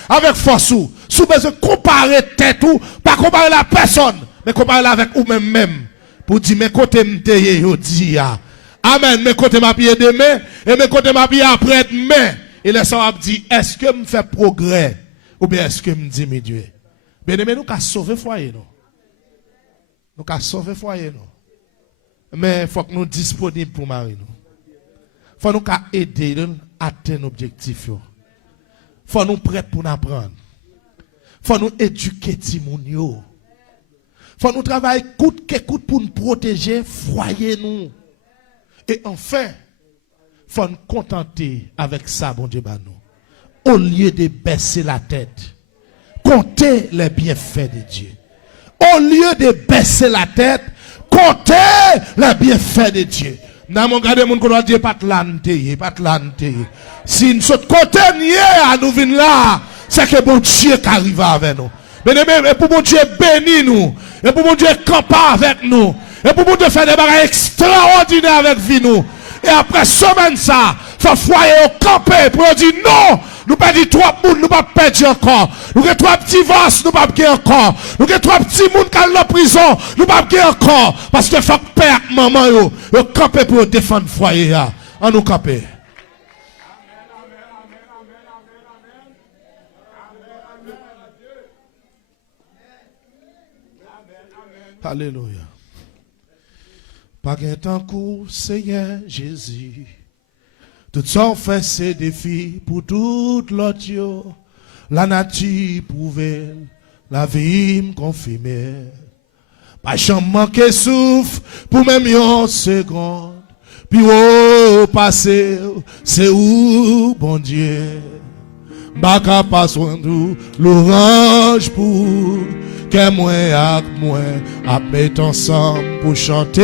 avec force ou. Sous besoin comparer tête ou pas comparer la personne mais comparer avec ou même pour dire mes côtés m'teye yo dit ya. Amen, mes côtés m'a pied demain et mes côtés m'a pied après demain. Et là ça va dire est-ce que me fait progrès ou bien est-ce que me diminue. Bien-aimé nous qu'a sauver foyer non. Nous qu'a sauver foyer non. Mais faut que nous disponibles pour Marie nous. Faut nous qu'a aider à atteindre objectif yo. Faut nous prêts pour apprendre. Faut nous éduquer timoun yo. Faut nous travailler coûte que coûte pour nous protéger foyer nous. Et enfin, faut nous contenter avec ça bon Dieu ba nous. Au lieu de baisser la tête, comptez les bienfaits de Dieu. Au lieu de baisser la tête, comptez les bienfaits de Dieu. Dans mon garde mon qu'on dire pas l'ante. Si nous sommes côté nier à nous venir là, c'est que bon Dieu qui arrive avec nous. Mais pour bon Dieu bénir nous, et pour bon Dieu camper avec nous, et pour bon Dieu faire des bagages extraordinaires avec nous. Et après semaine ça, faut foyer au camper pour dire non, nous pas dire trois moun, nous pas perdre encore. Nous avons trois petits divorces, nous pas gagner encore. Nous avons trois petits moun qui sont en prison, nous pas gagner encore. Parce que faut que père maman yo camper pour défendre foyer là. On nous camper. Alléluia. Pas qu'un temps court, Seigneur Jésus. Tout ça on fait ces défis pour toute l'autre. La nature pouvait, la vie me confirmer. Pas jamais manquer souffle pour même une seconde. Puis au passé, c'est où, bon Dieu. Baka pas soin de l'orange pour que moi ak moi à mettre ensemble pour chanter,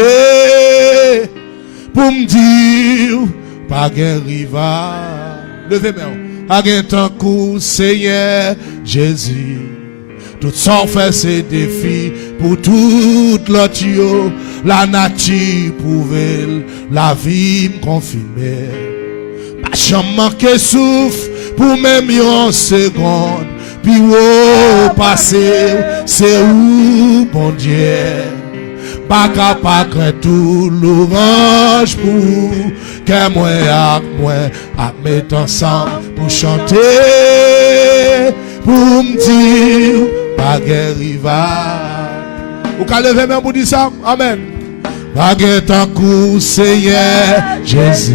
pour me dire pas qu'un rival. Levez moi, pas qu'un temps coup Seigneur Jésus. Tout ça fait ces défis pour toute l'autre. La nature pouvait, la vie me confirmer. Pas jamais manquer souffle pour même une seconde. Puis au passé, c'est où, bon Dieu. Pas capable tout l'orange pour que moi à mettre ensemble pour chanter, pour me dire pas guerre rival. Vous pouvez lever même pour dire ça, amen. Pas guerre tant coup Seigneur Jésus.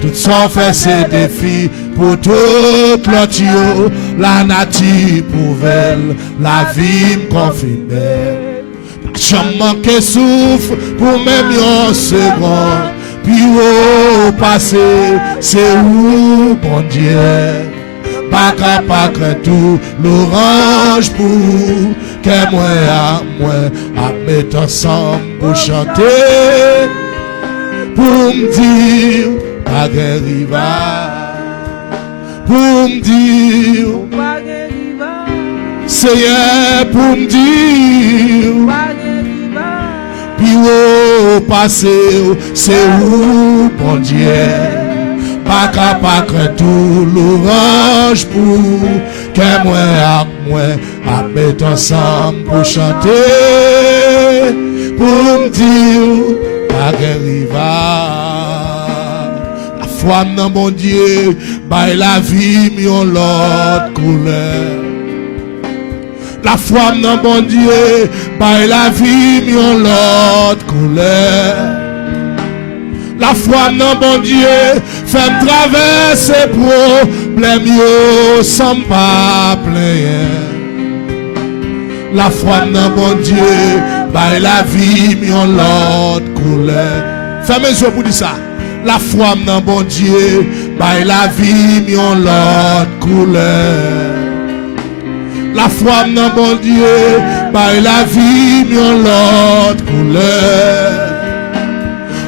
Tout ça fait ces défis pour toute l'autre. La nature pouvait, la vie me confirmer. Pas jamais manquer souffle pour même une seconde. Puis au passé, c'est où, bon Dieu. Pas capable tout l'orange pour que moi à mettre ensemble pour chanter, pour me dire pas de rival, pour me dire Seigneur, pour me dire puis au passé c'est où, bon Dieu. Pas capable tout l'orange pour que moi à mettre ensemble pour chanter, pour me dire pas de rival. La foi dans mon Dieu, by la vie mion l'autre couleur. La foi dans mon Dieu, by la vie mion l'autre couleur. La foi dans mon Dieu, fait traverser problème yo sans pas plaindre. La foi dans mon Dieu, by la vie mion l'autre couleur. Fermez les yeux pour dire ça. La foi dans mon Dieu, by la vie mion l'autre couleur. La foi dans mon Dieu, by la vie mion l'autre couleur.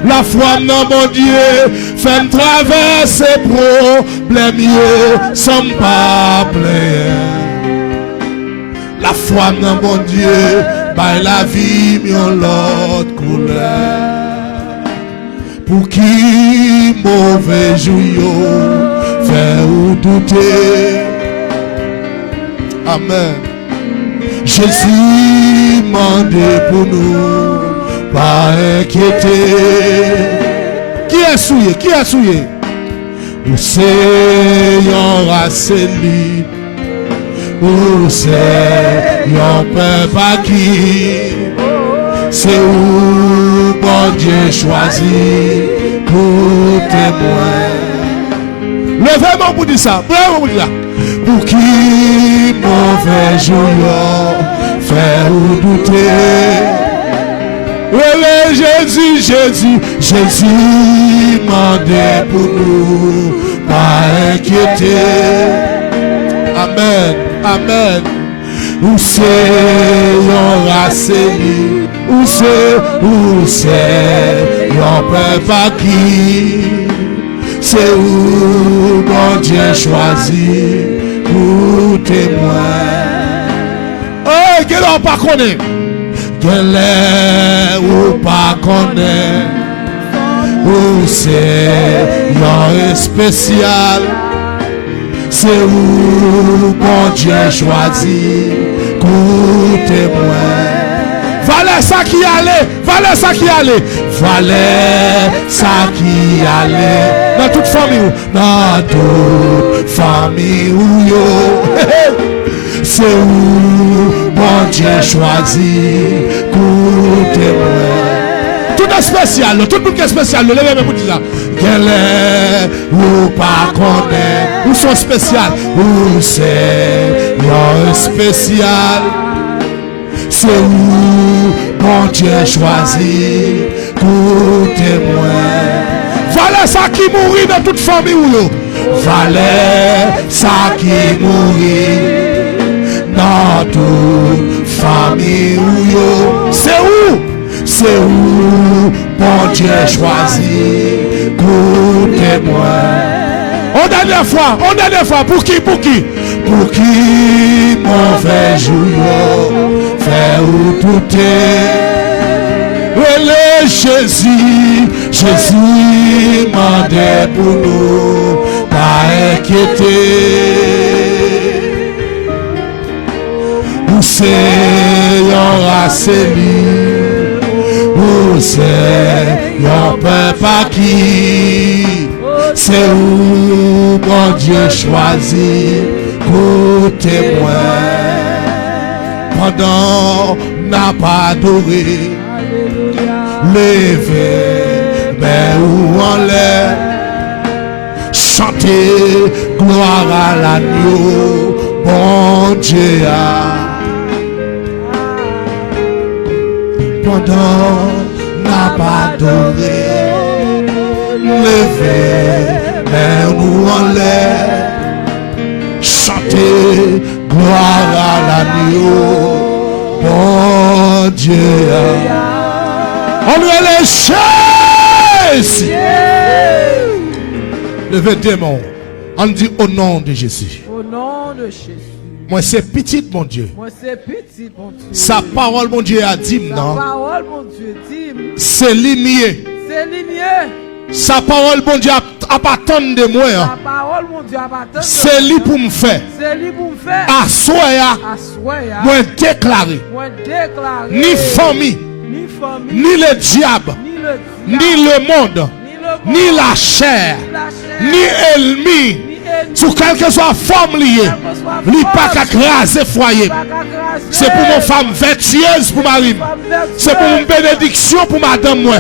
La foi dans mon Dieu fais-moi traverser problème yo sans pas plaire. La foi dans mon Dieu, par la vie, mieux l'autre couleur. Pour qui mauvais jour, fait ou douter. Amen. Jésus m'a dit pour nous, pas inquiéter. Qui est souillé? Qui est souillé? Ou c'est yon rasseli, ou c'est yon peuple qui, c'est où bon Dieu choisi pour témoin. Levez-moi pour dire ça. Levez-moi pour dire ça. Pour qui mauvais jour fait ou douter. Oui, Jésus, Jésus, Jésus m'a dit pour nous, pas inquiéter. Amen, amen. Où c'est yon rasseli, où c'est yon peuple qui, c'est où mon Dieu choisi pour témoin. Oh, quel on pas connaît, quel est ou pas connaît, où c'est yon spécial. C'est où mon Dieu choisi pour témoin. Valait ça qui allait, valait ça qui allait, valait ça qui allait. Dans toute famille, dans toute famille où yo. C'est où mon Dieu choisi pour témoin. Tout est spécial, tout le monde est spécial, levez-moi pour dire ça. Quel est ou pas connaît, ou sont spécial, ou c'est yon spécial. C'est où mon Dieu choisi pour témoin. Valait ça qui mourit dans toute famille ou yo. Valait ça qui mourit dans toute famille ou yo. C'est où mon Dieu choisi pour témoin. On dernière fois, pour qui? Pour qui mauvais jour fait ou douter. Oui, Jésus, Jésus m'a dit pour nous, pas inquiéter. Où c'est yon rasseli, où c'est yon peuple qui, c'est où mon Dieu choisi pour témoin. Pendant n'a pas adoré, levé, mais où en l'air, chanter gloire à l'agneau, bon Dieu a. Pendant n'a pas adoré, levé, mais où en l'air, chanter gloire à l'agneau, bon Dieu. On lui a Jésus. Levez tes mains. On dit au nom de Jésus. Au nom de Jésus. Moi c'est petit mon Dieu. Moi c'est petit mon Dieu. Sa parole mon Dieu a dit non. Sa parole mon Dieu dit. C'est limier. C'est limier. Sa parole mon Dieu a pas tant de moi. Sa parole mon Dieu a pas tant de moi. C'est lui pour me faire. C'est lui pour me faire. Assoya. Moi déclarer. Moi déclarer. Ni famille. Ni le diable. Ni le monde. Ni la chair. Ni ennemi. Sous quelque soit forme liée, il pas qu'à craser foyer. C'est pour mon femme vertueuse pour Marie. C'est pour une bénédiction pour madame moi.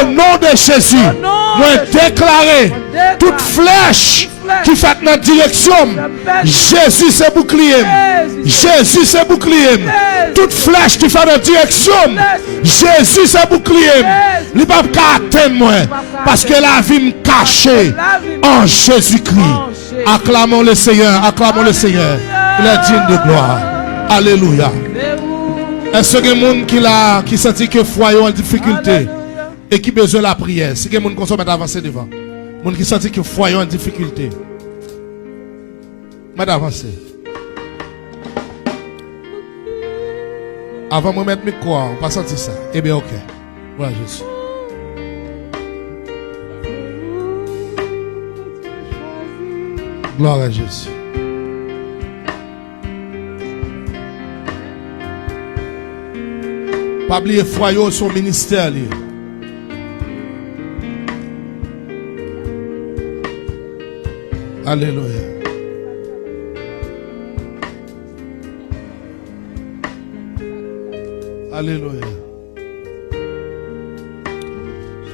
Au nom de Jésus, moi déclarer toute flèche qui fait notre direction. Jésus c'est bouclier. Jésus c'est bouclier. Toute flèche qui fait notre direction. Jésus c'est bouclier. Il ne peut pas atteindre moi. Parce que la vie me cachée en Jésus-Christ. Acclamons le Seigneur. Acclamons le Seigneur. Il est digne de gloire. Alléluia. Est-ce que quelqu'un qui sentit que foyer en difficulté et qui besoin de la prière? Si quelqu'un qui consomme d'avancer devant. Moun qui senti que foyer en difficulté. Madame, avancez. Avant de mettre mes croix, on pas senti ça. Eh bien, ok. Voilà, Jésus. Gloire à Jésus. Pas oublier foyer son ministère. Alléluia. Alléluia.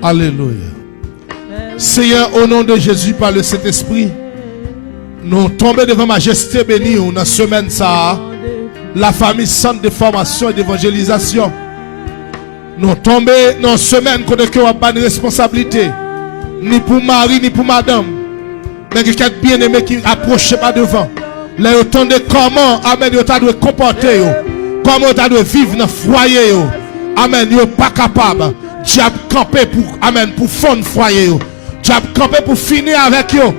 Alléluia. Seigneur, au nom de Jésus, par le Saint-Esprit, nous tombons devant Majesté bénie dans la semaine ça, la famille centre de formation et d'évangélisation. Nous tombons dans la semaine qu'on n'a pas de responsabilité, ni pour mari, ni pour madame. Mais quelqu'un de bien aimé qui approche pas devant. Là, vous entendez comment, amen, vous doit comporter, comment vous doit vivre dans le foyer. Amen, vous pas capable. Diable camper pour, amen, pour fondre foyer. Diable camper pour finir avec eux.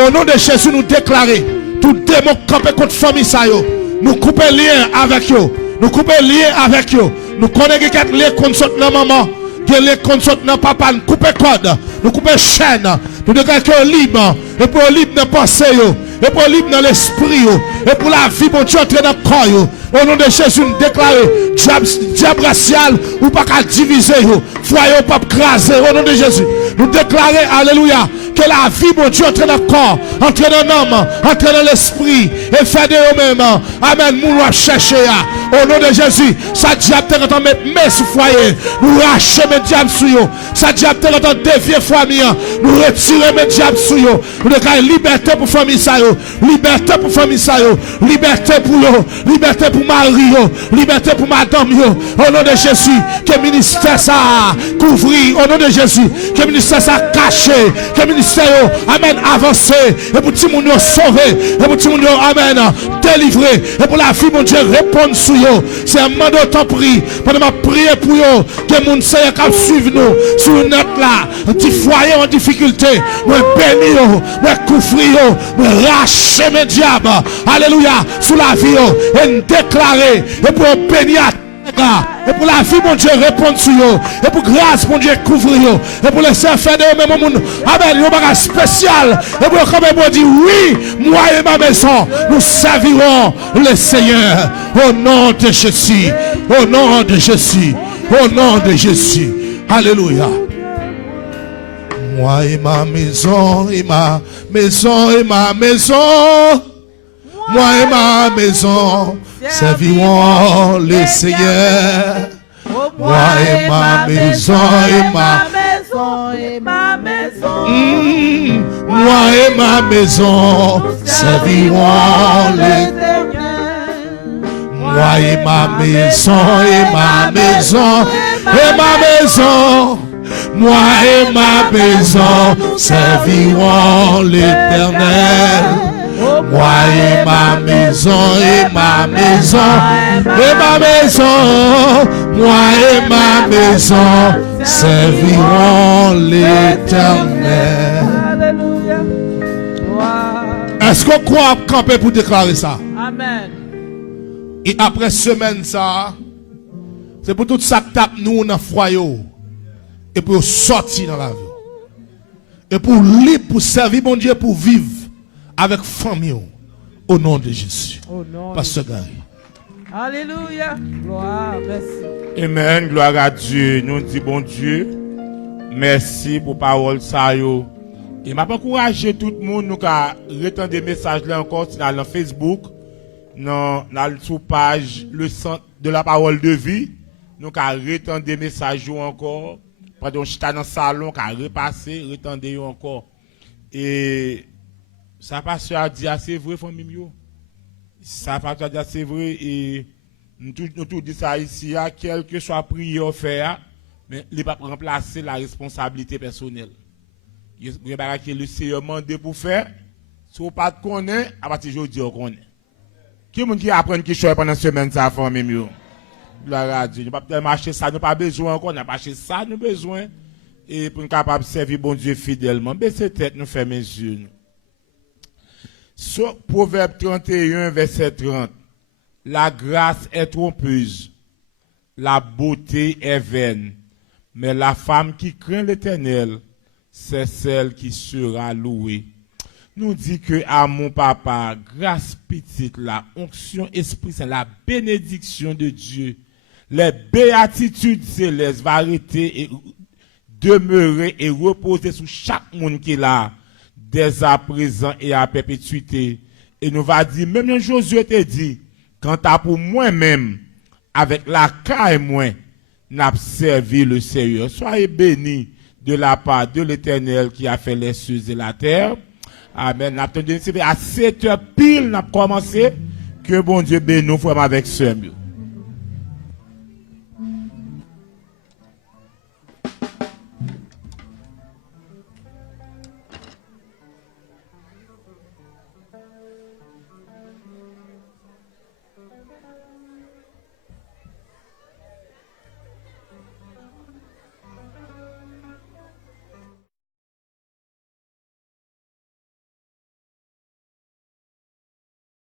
Au nom de Jésus, nous déclarer tout démon camper contre famille ça yo. Nous couper lien avec eux. Nous couper lien avec eux. Nous connaissons quelqu'un lien contre notre maman. Les contre notre papa, nous couper code. Nous couper chaîne. Nous déclarons que libre. Et pour libre dans pensée. Et pour libre dans l'esprit. Et pour la vie, bon Dieu, entrer dans le corps. Au nom de Jésus, nous déclarons diable racial ou pas qu'à diviser. Foyer pas craser. Au nom de Jésus, nous déclarons, alléluia, que la vie, bon Dieu, entre dans le corps, entre dans l'homme, entre dans l'esprit, et fait de eux-mêmes. Amen. Nous nous chercher. Au nom de Jésus, ça diable quand on met mes sous foyer, nous racher mes diables sous eux. Ça diable quand on dévier famille, nous retirer mes diables sous eux. Nous déclarons liberté pour famille ça yo, liberté pour famille ça yo, liberté pour eux, liberté pour mari yo, liberté pour madame yo. Au nom de Jésus, que ministère ça couvrir. Au nom de Jésus, que ministère ça caché, que ministère yo, amen, avancé, et pour tout le monde sauvé, et pour tout le monde amen, délivré, et pour la vie mon Dieu répondre sur yo. C'est un mandat de temps pris, pendant ma prière pour yo, que mon Seigneur qui suivre nous sur une note là, un petit foyer en difficulté, moi béni yo, moi couvrir yo, moi racher mes diables, alléluia, sous la vie yo, et déclarer, et pour bénir et pour la vie, mon Dieu, répondre sur eux. Et pour grâce, mon Dieu, couvrir eux. Et pour laisser faire de eux-mêmes, mon monde, amen, un bagage spécial. Et pour quand même dire, oui, moi et ma maison, nous servirons le Seigneur. Au nom de Jésus. Au nom de Jésus. Au nom de Jésus. Alléluia. Moi et ma maison, et ma maison, et ma maison. Moi et ma maison servirons le Seigneur. Moi et ma maison et ma maison et ma maison. Moi et ma maison servirons l'Éternel. Moi et ma maison et ma maison et ma maison. Moi et ma maison servirons l'Éternel. Moi et ma maison, et ma maison, et ma maison, moi et ma maison, serviront l'Éternel. Alléluia. Est-ce qu'on croit camper pour déclarer ça? Amen. Et après semaine ça, c'est pour tout ça que tape nous dans le foyer. Et pour sortir dans la vie. Et pour libre, pour servir mon Dieu, pour vivre avec famille au nom de Jésus. Au nom Pasteur Gary. Alléluia. Gloire, merci. Amen, gloire à Dieu. Nous disons bon Dieu, merci pour parole ça yo. Et m'a encouragé tout le monde nous à retendre des messages là encore dans Facebook, dans la sous-page le centre de la parole de vie. Nous à retendre des messages encore. Pendant que je suis dans le salon, à repasser, retendre encore. Et ça passe à dire c'est vrai famille. Ça passe à dire c'est vrai et nous tout dit ça ici à quel que soit prière faire mais il pas remplacer la responsabilité personnelle. Il y a que le Seigneur demande pour faire si on pas connaît à partir de aujourd'hui on connaît. Qui monde qui apprend qui choix pendant semaine ça famille. Gloire à Dieu. Nous pas marcher ça nous pas besoin encore, on n'a pas acheté ça nous besoin et pour nous capable de servir bon Dieu fidèlement. Baissez tête, nous fermons les yeux. Sur Proverbe 31, verset 30. La grâce est trompeuse, la beauté est vaine, mais la femme qui craint l'Éternel, c'est celle qui sera louée. Nous dit que à mon papa, grâce petite, la onction Esprit Saint, la bénédiction de Dieu, les béatitudes célestes va arrêter et demeurer et reposer sur chaque monde qui est là, dès à présent et à perpétuité. Et nous va dire, même Josué te dit, quant à pour moi-même, avec la caille moi, n'a servi le Seigneur. Soyez bénis de la part de l'Éternel qui a fait les cieux et la terre. Amen. N'a attendu à 7h pile, n'a commencé. Que bon Dieu bénisse nous, frère, avec ce mieux.